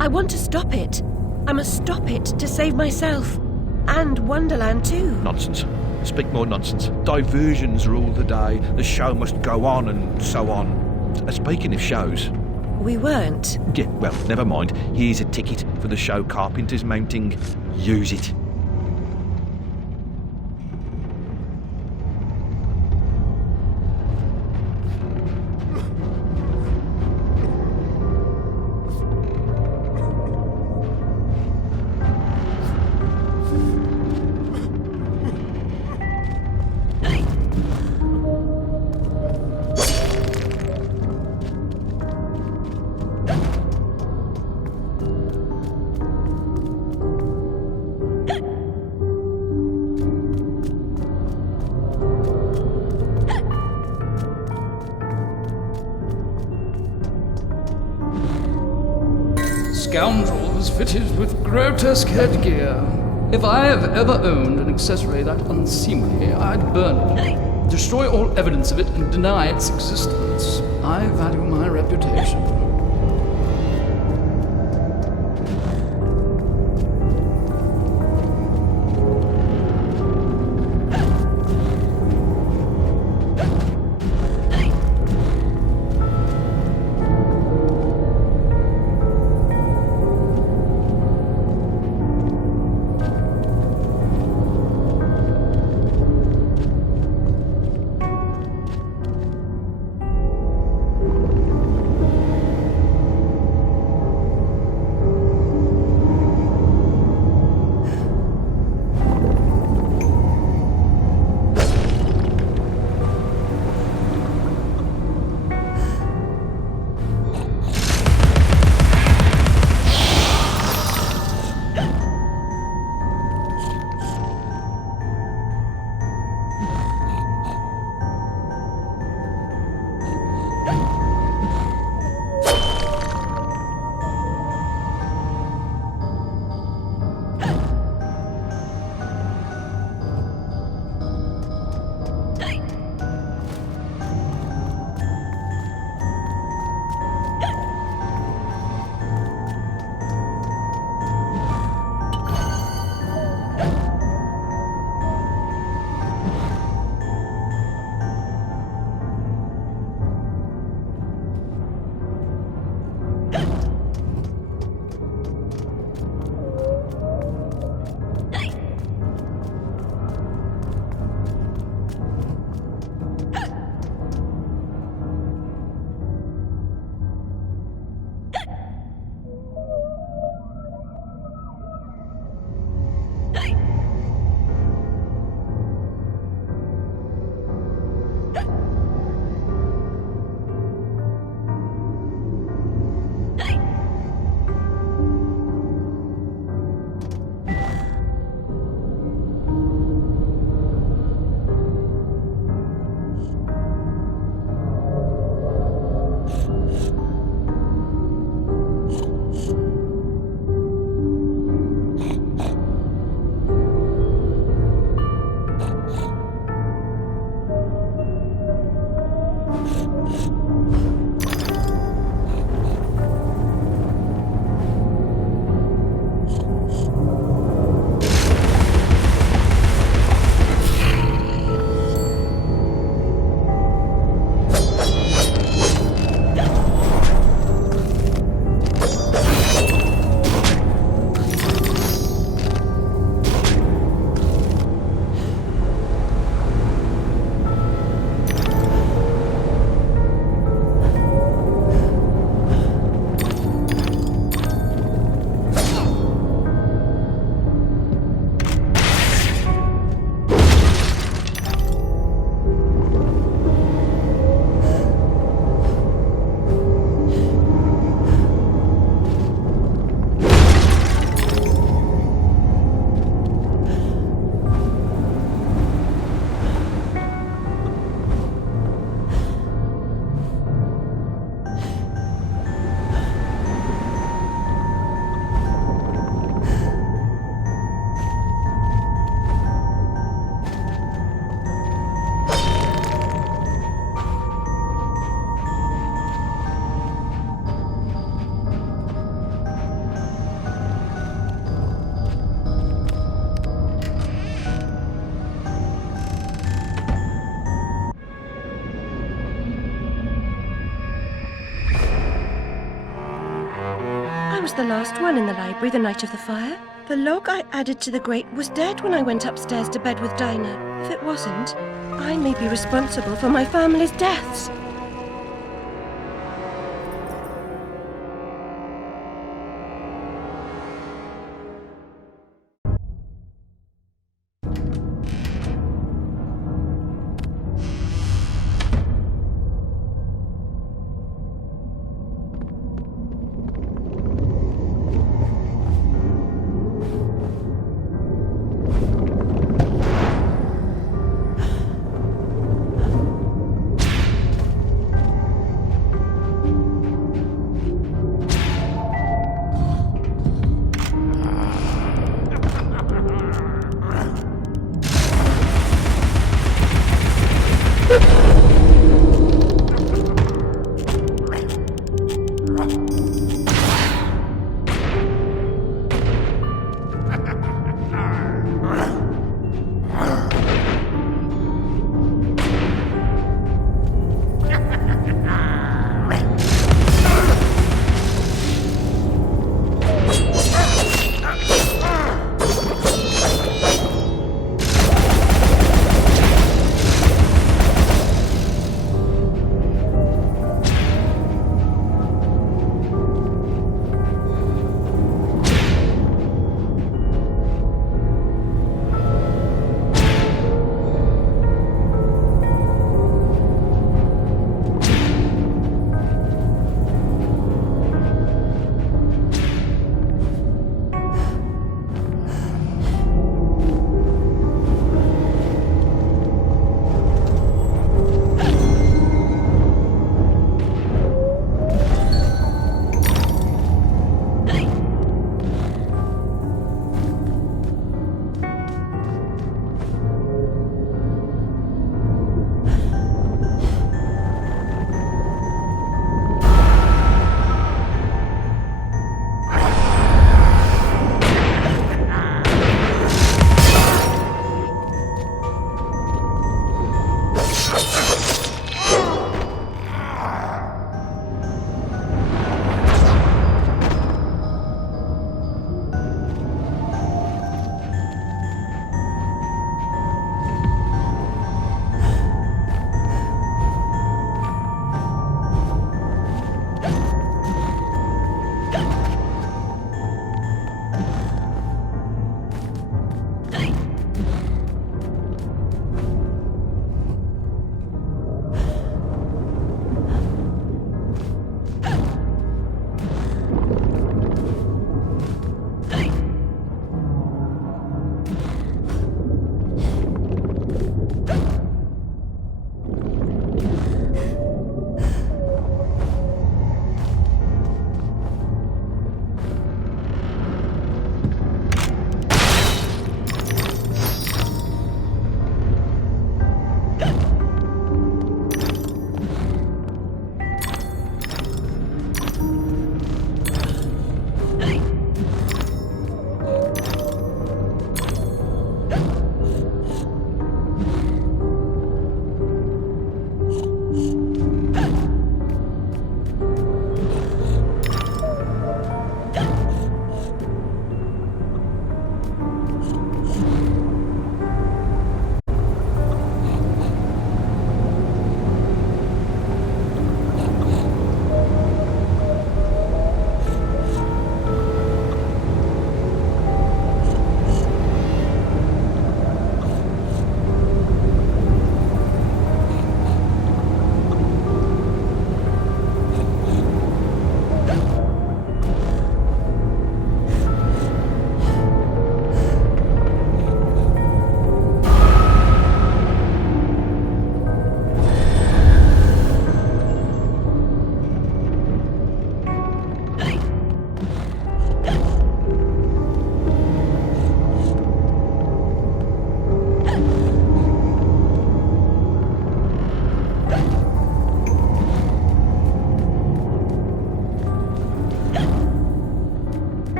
I want to stop it. I must stop it to save myself. And Wonderland too. Nonsense. Speak more nonsense. Diversions rule the day. The show must go on and so on. Speaking of shows... We weren't. Yeah, well, never mind. Here's a ticket for the show Carpenter's mounting. Use it. Scoundrels fitted with grotesque headgear. If I have ever owned an accessory that unseemly, I'd burn it, destroy all evidence of it, and deny its existence. I value my reputation. was the last one in the library the night of the fire. The log I added to the grate was dead when I went upstairs to bed with Dinah. If it wasn't, I may be responsible for my family's deaths.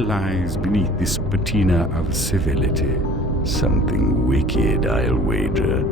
lies beneath this patina of civility? Something wicked, I'll wager.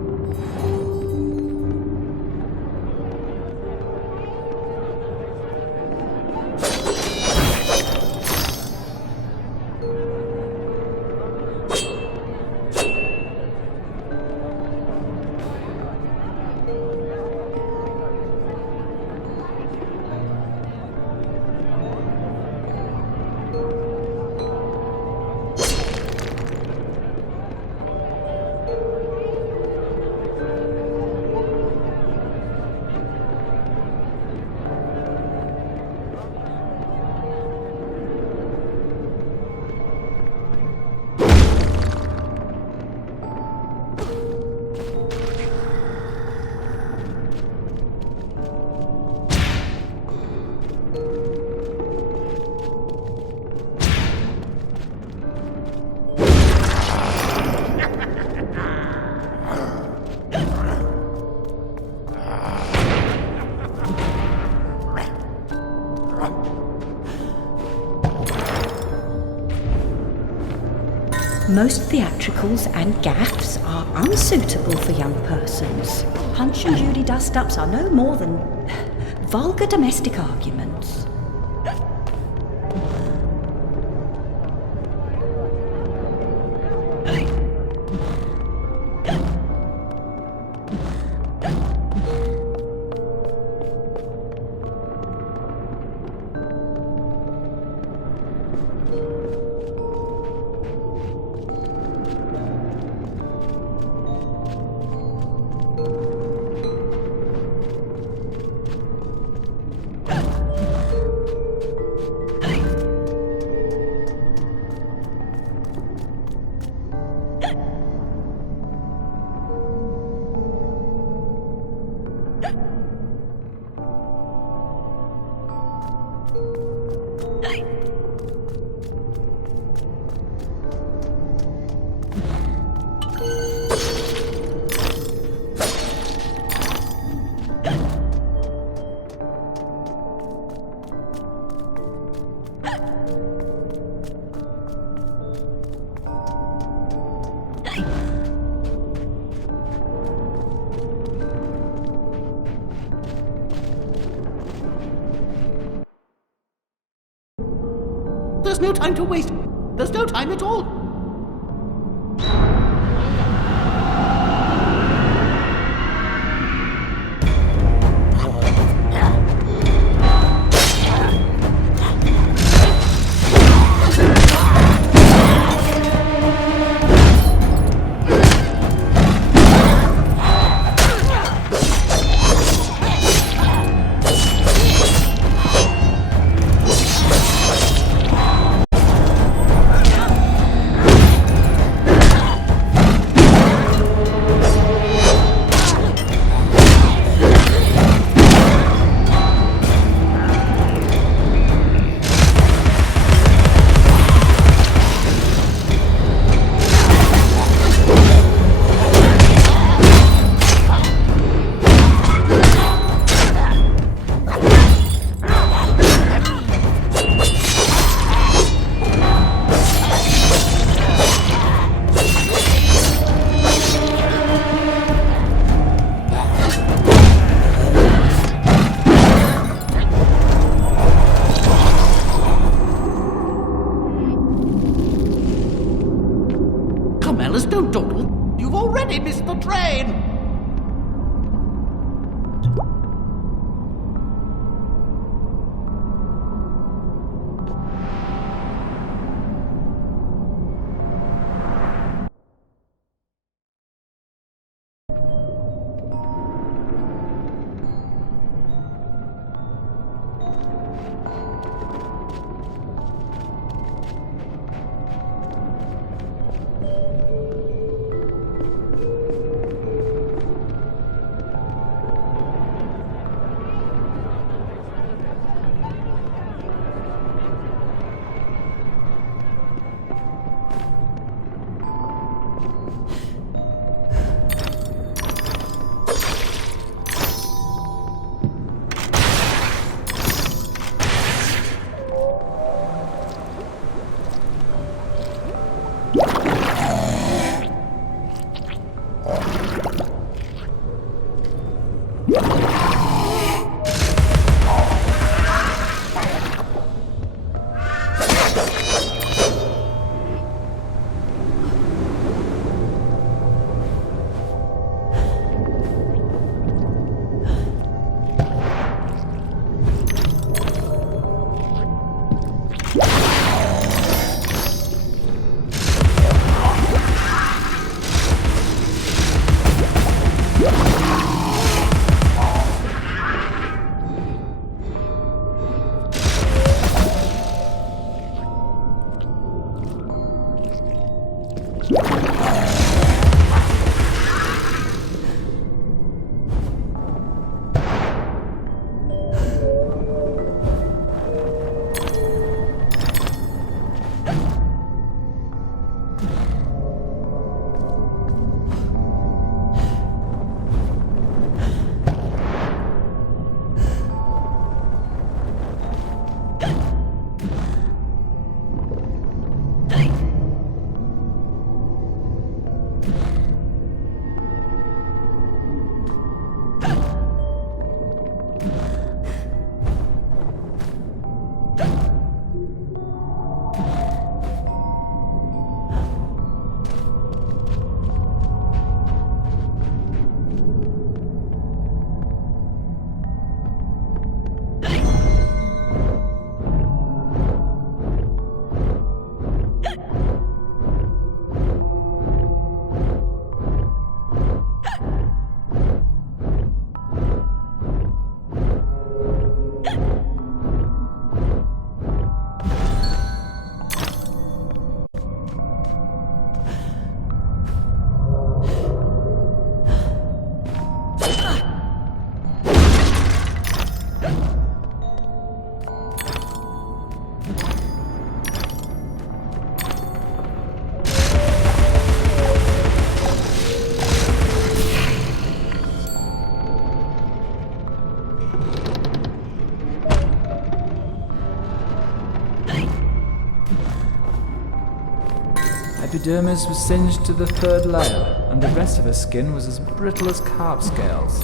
Most theatricals and gaffs are unsuitable for young persons. Punch and Judy dust-ups are no more than vulgar domestic arguments. There's no time to waste. There's no time at all. Don't dawdle. You've already missed the train. Epidermis was singed to the third layer, and the rest of her skin was as brittle as carp scales.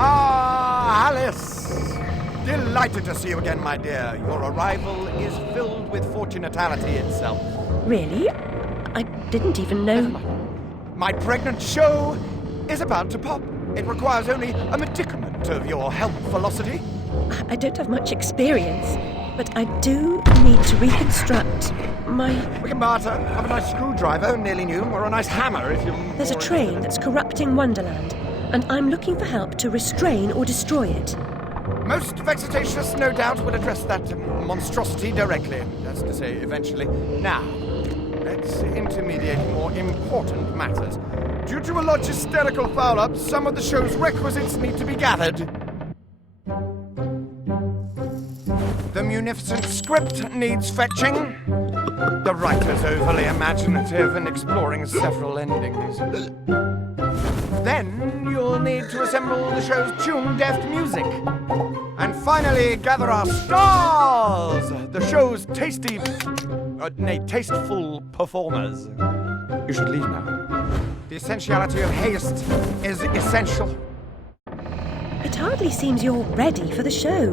Ah, Alice! Delighted to see you again, my dear. Your arrival is filled with fortunatality itself. Really? I didn't even know. My pregnant show is about to pop. It requires only a medicament of your health velocity. I don't have much experience, but I do need to reconstruct my... We can barter. Have a nice screwdriver, nearly new, or a nice hammer if you're... There's a train that's corrupting Wonderland, and I'm looking for help to restrain or destroy it. Most vexatious, no doubt. We'll address that monstrosity directly. That's to say, eventually. Now, let's intermediate more important matters. Due to a logisterical foul-up, some of the show's requisites need to be gathered. The munificent script needs fetching. The writer's overly imaginative and exploring several endings. Then you'll need to assemble the show's tune-deft music. And finally, gather our stars! The show's tasteful performers. You should leave now. The essentiality of haste is essential. It hardly seems you're ready for the show.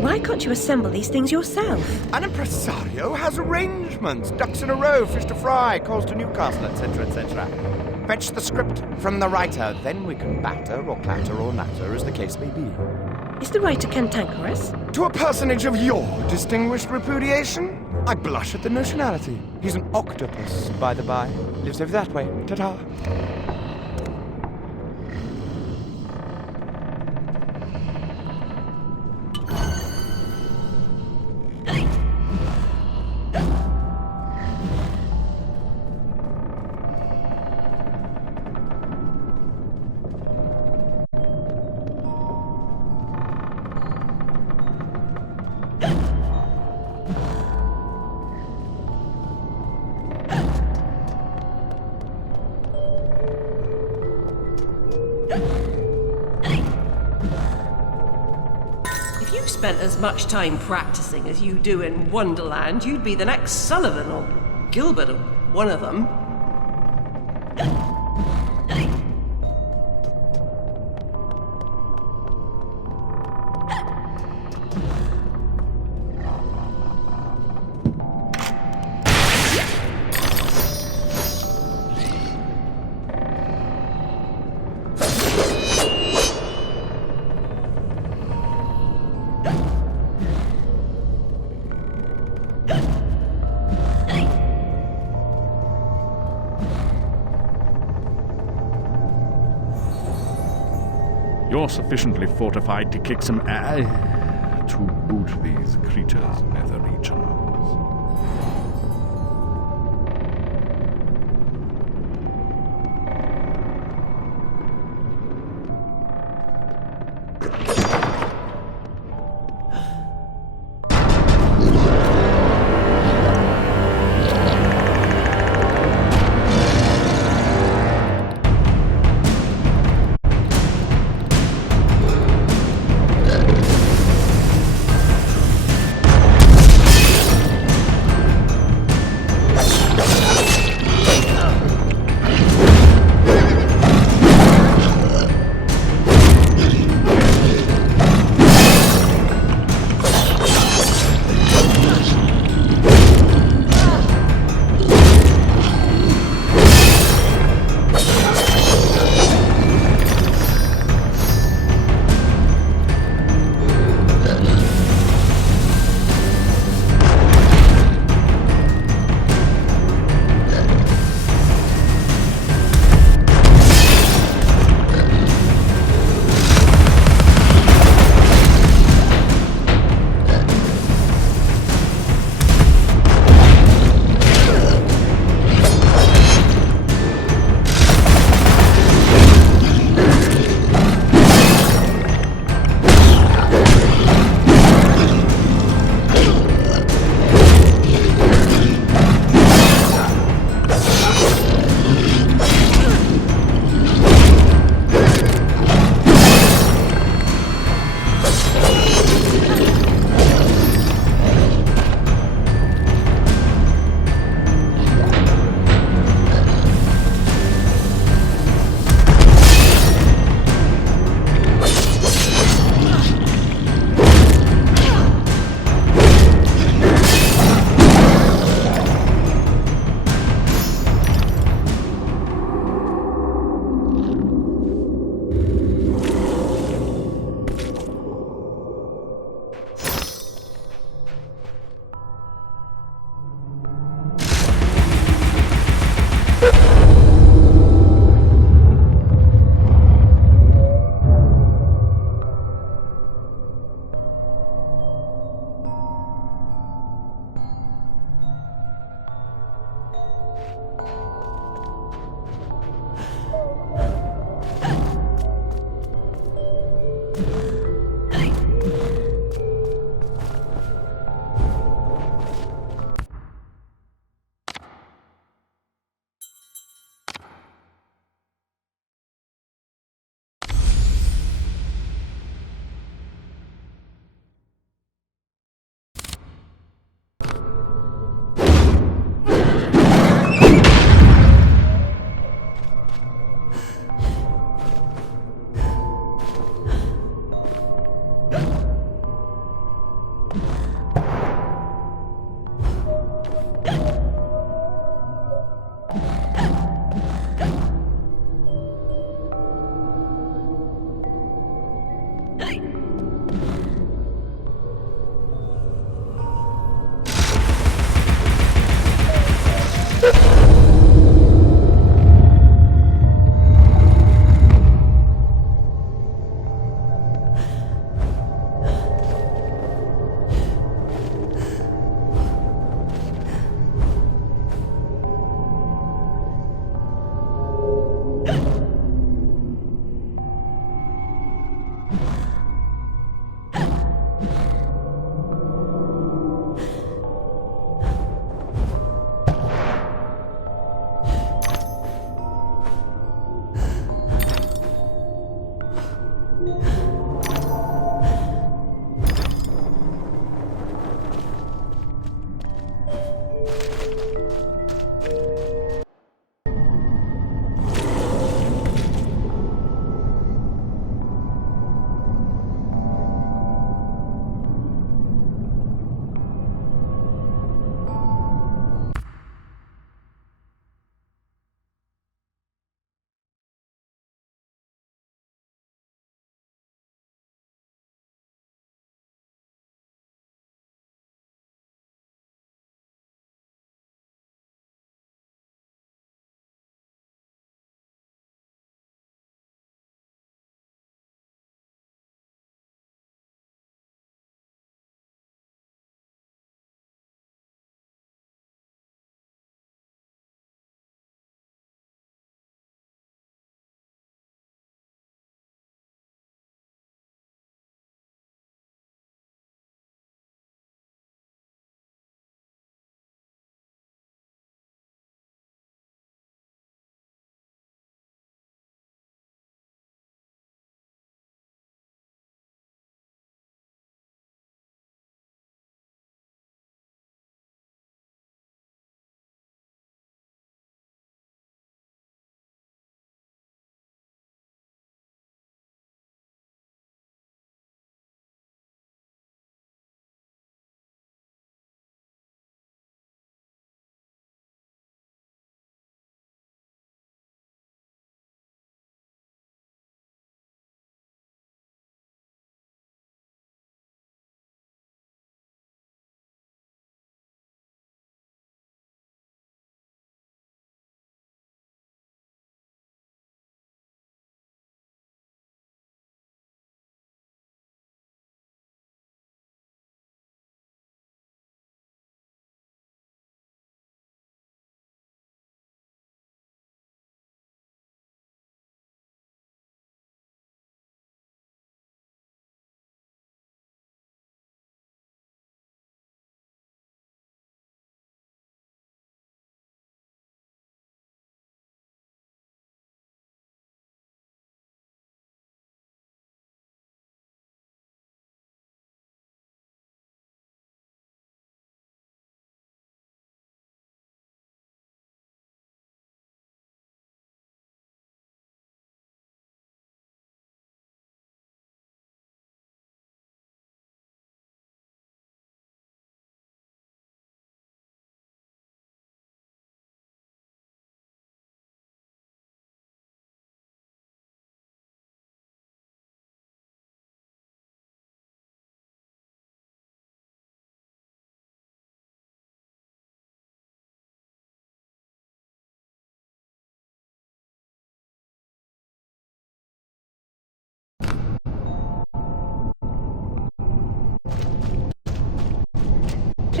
Why can't you assemble these things yourself? An impresario has arrangements. Ducks in a row, fish to fry, calls to Newcastle, etc., etc. Fetch the script from the writer, then we can batter or clatter or natter, as the case may be. Is the writer cantankerous? To a personage of your distinguished repudiation? I blush at the notionality. He's an octopus, by the by. Lives over that way. Ta-ta. If you spent as much time practicing as you do in Wonderland, you'd be the next Sullivan or Gilbert or one of them. You're sufficiently fortified to kick some ass to boot these creatures' leathery charms.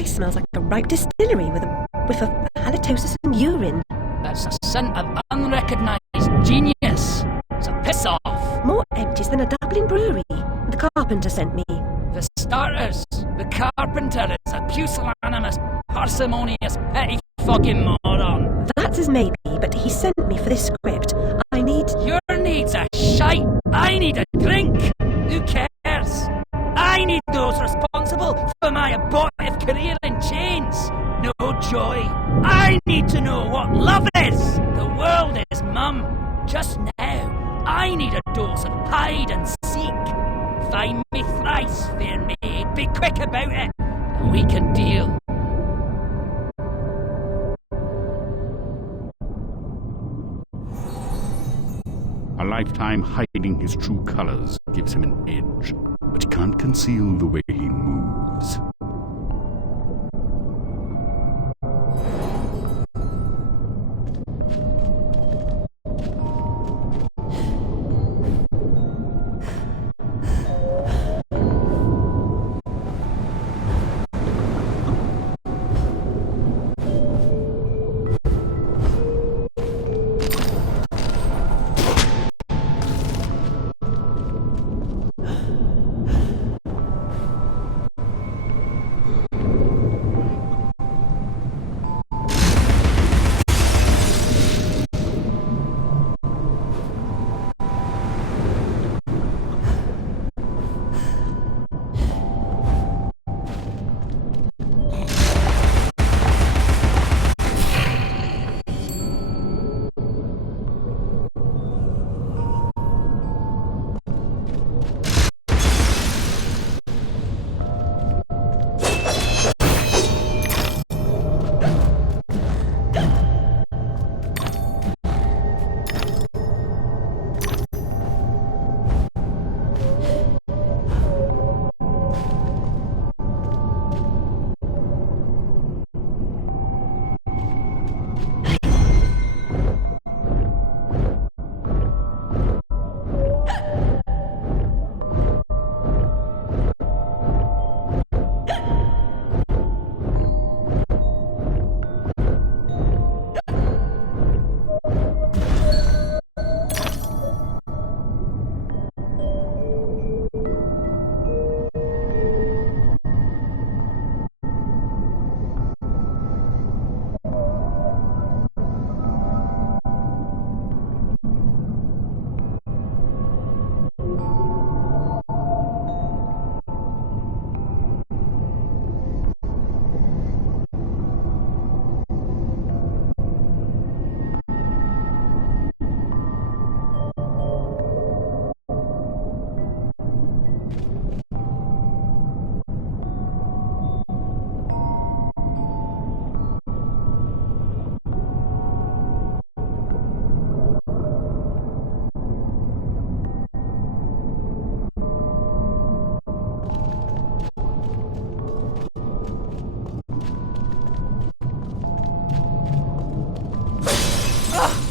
place smells like a ripe distillery with a whiff of halitosis and urine. That's a scent of unrecognised genius. So piss off. More empties than a Dublin brewery. The carpenter sent me. For starters, the carpenter is a pusillanimous, parsimonious, petty-fucking moron. That's as maybe, but he sent me for this script. I need... Your needs are shite. I need a drink. Who cares? I need those responsible for my abortive career in chains. No joy. I need to know what love is. The world is mum. Just now, I need a dose of hide and seek. Find me thrice, fair maid. Be quick about it, and we can deal. A lifetime hiding his true colors gives him an edge, but he can't conceal the way he moves.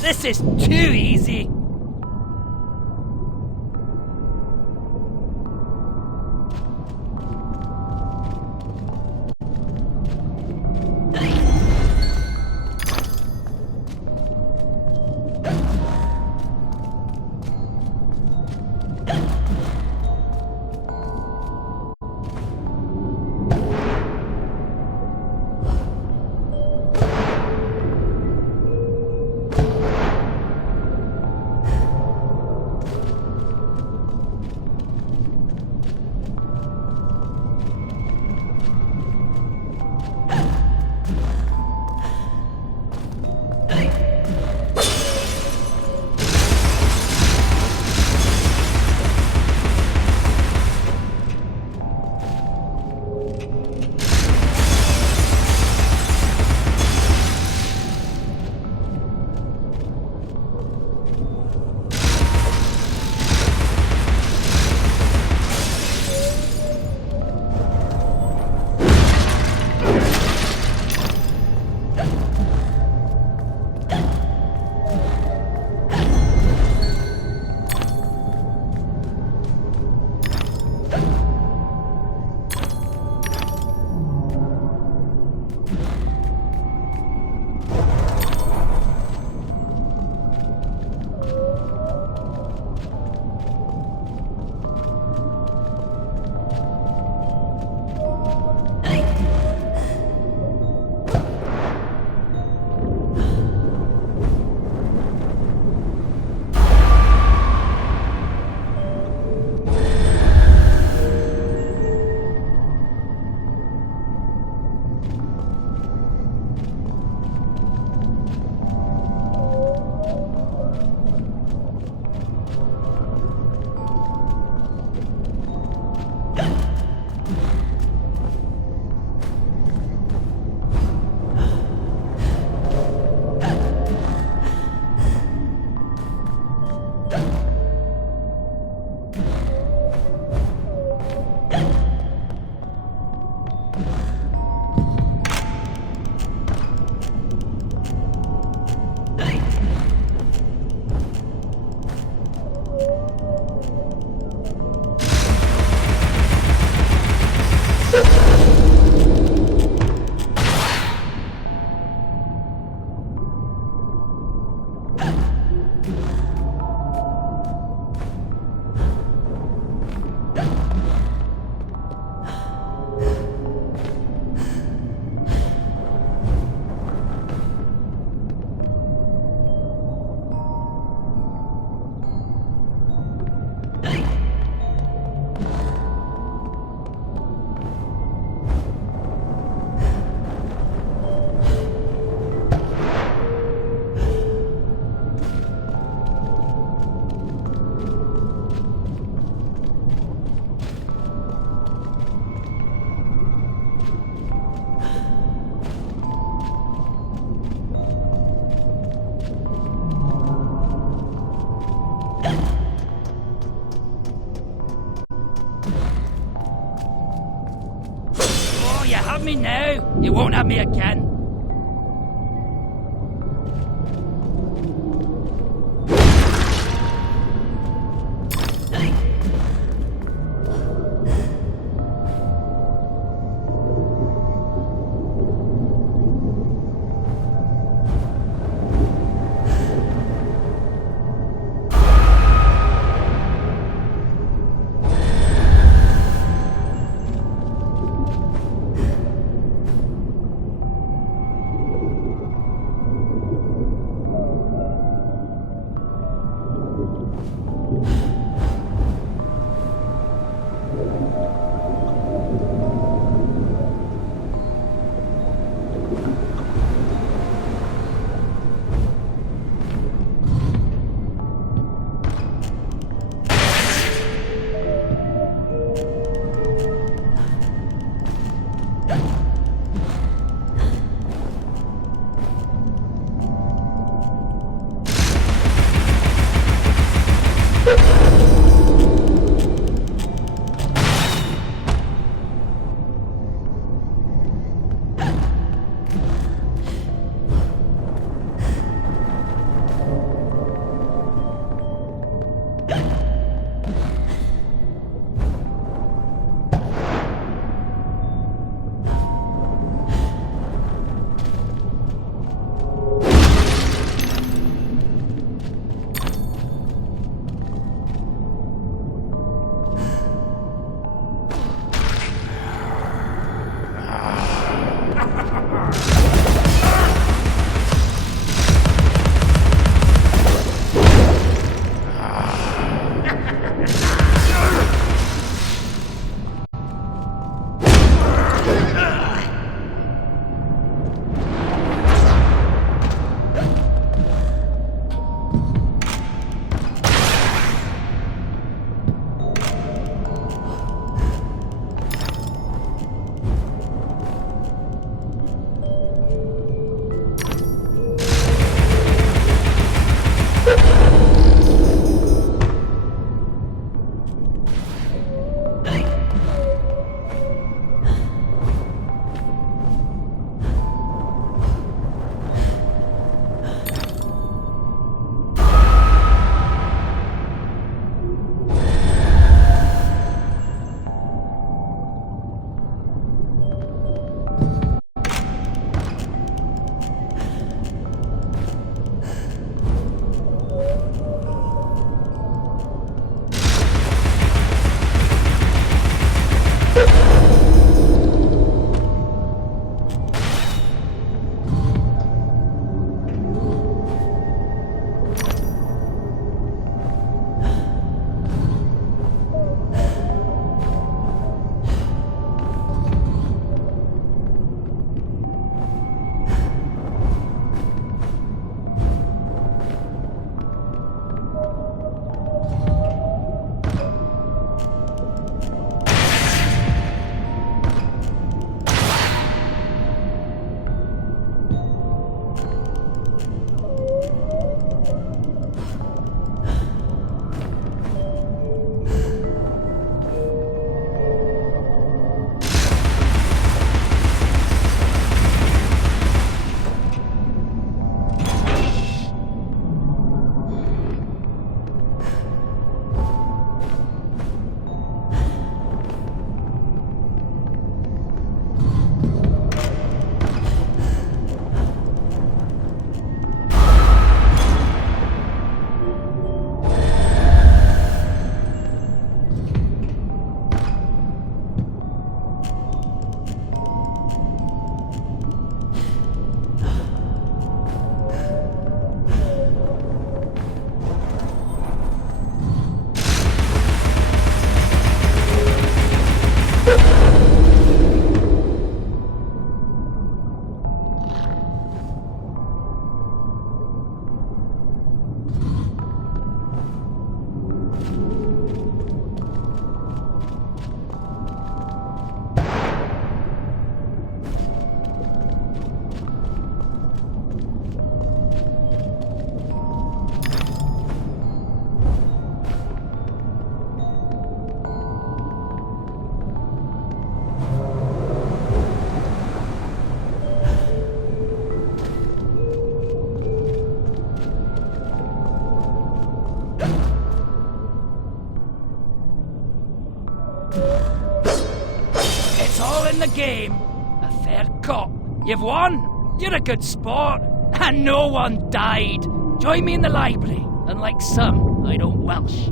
This is too easy. Oh, you have me now. You won't have me again. all in the game. A fair cop. You've won. You're a good sport. And no one died. Join me in the library. Unlike some, I don't Welsh.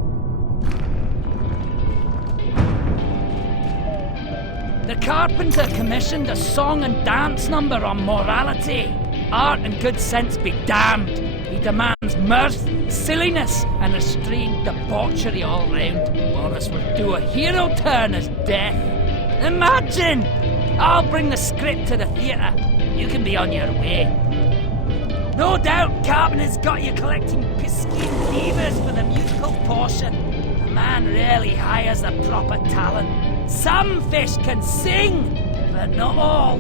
The carpenter commissioned a song and dance number on morality. Art and good sense be damned. He demands mirth, silliness, and restrained debauchery all round. Wallace will do a hero turn as death. Imagine! I'll bring the script to the theatre. You can be on your way. No doubt Carpenter's got you collecting piscine beavers for the musical portion. A man rarely hires the proper talent. Some fish can sing, but not all.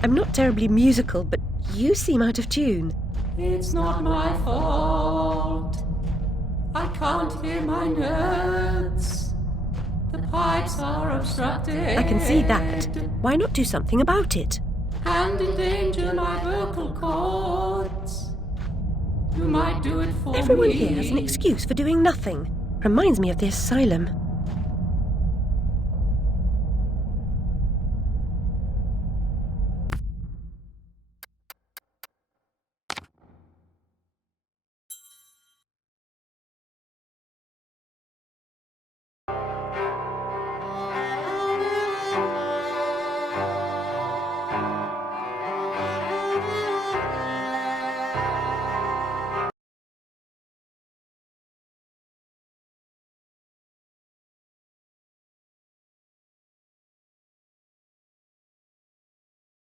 I'm not terribly musical, but you seem out of tune. It's not my fault. I can't hear my notes. The pipes are obstructed. I can see that. Why not do something about it? And endanger my vocal cords. You might do it for me. Everyone here has an excuse for doing nothing. Reminds me of the asylum.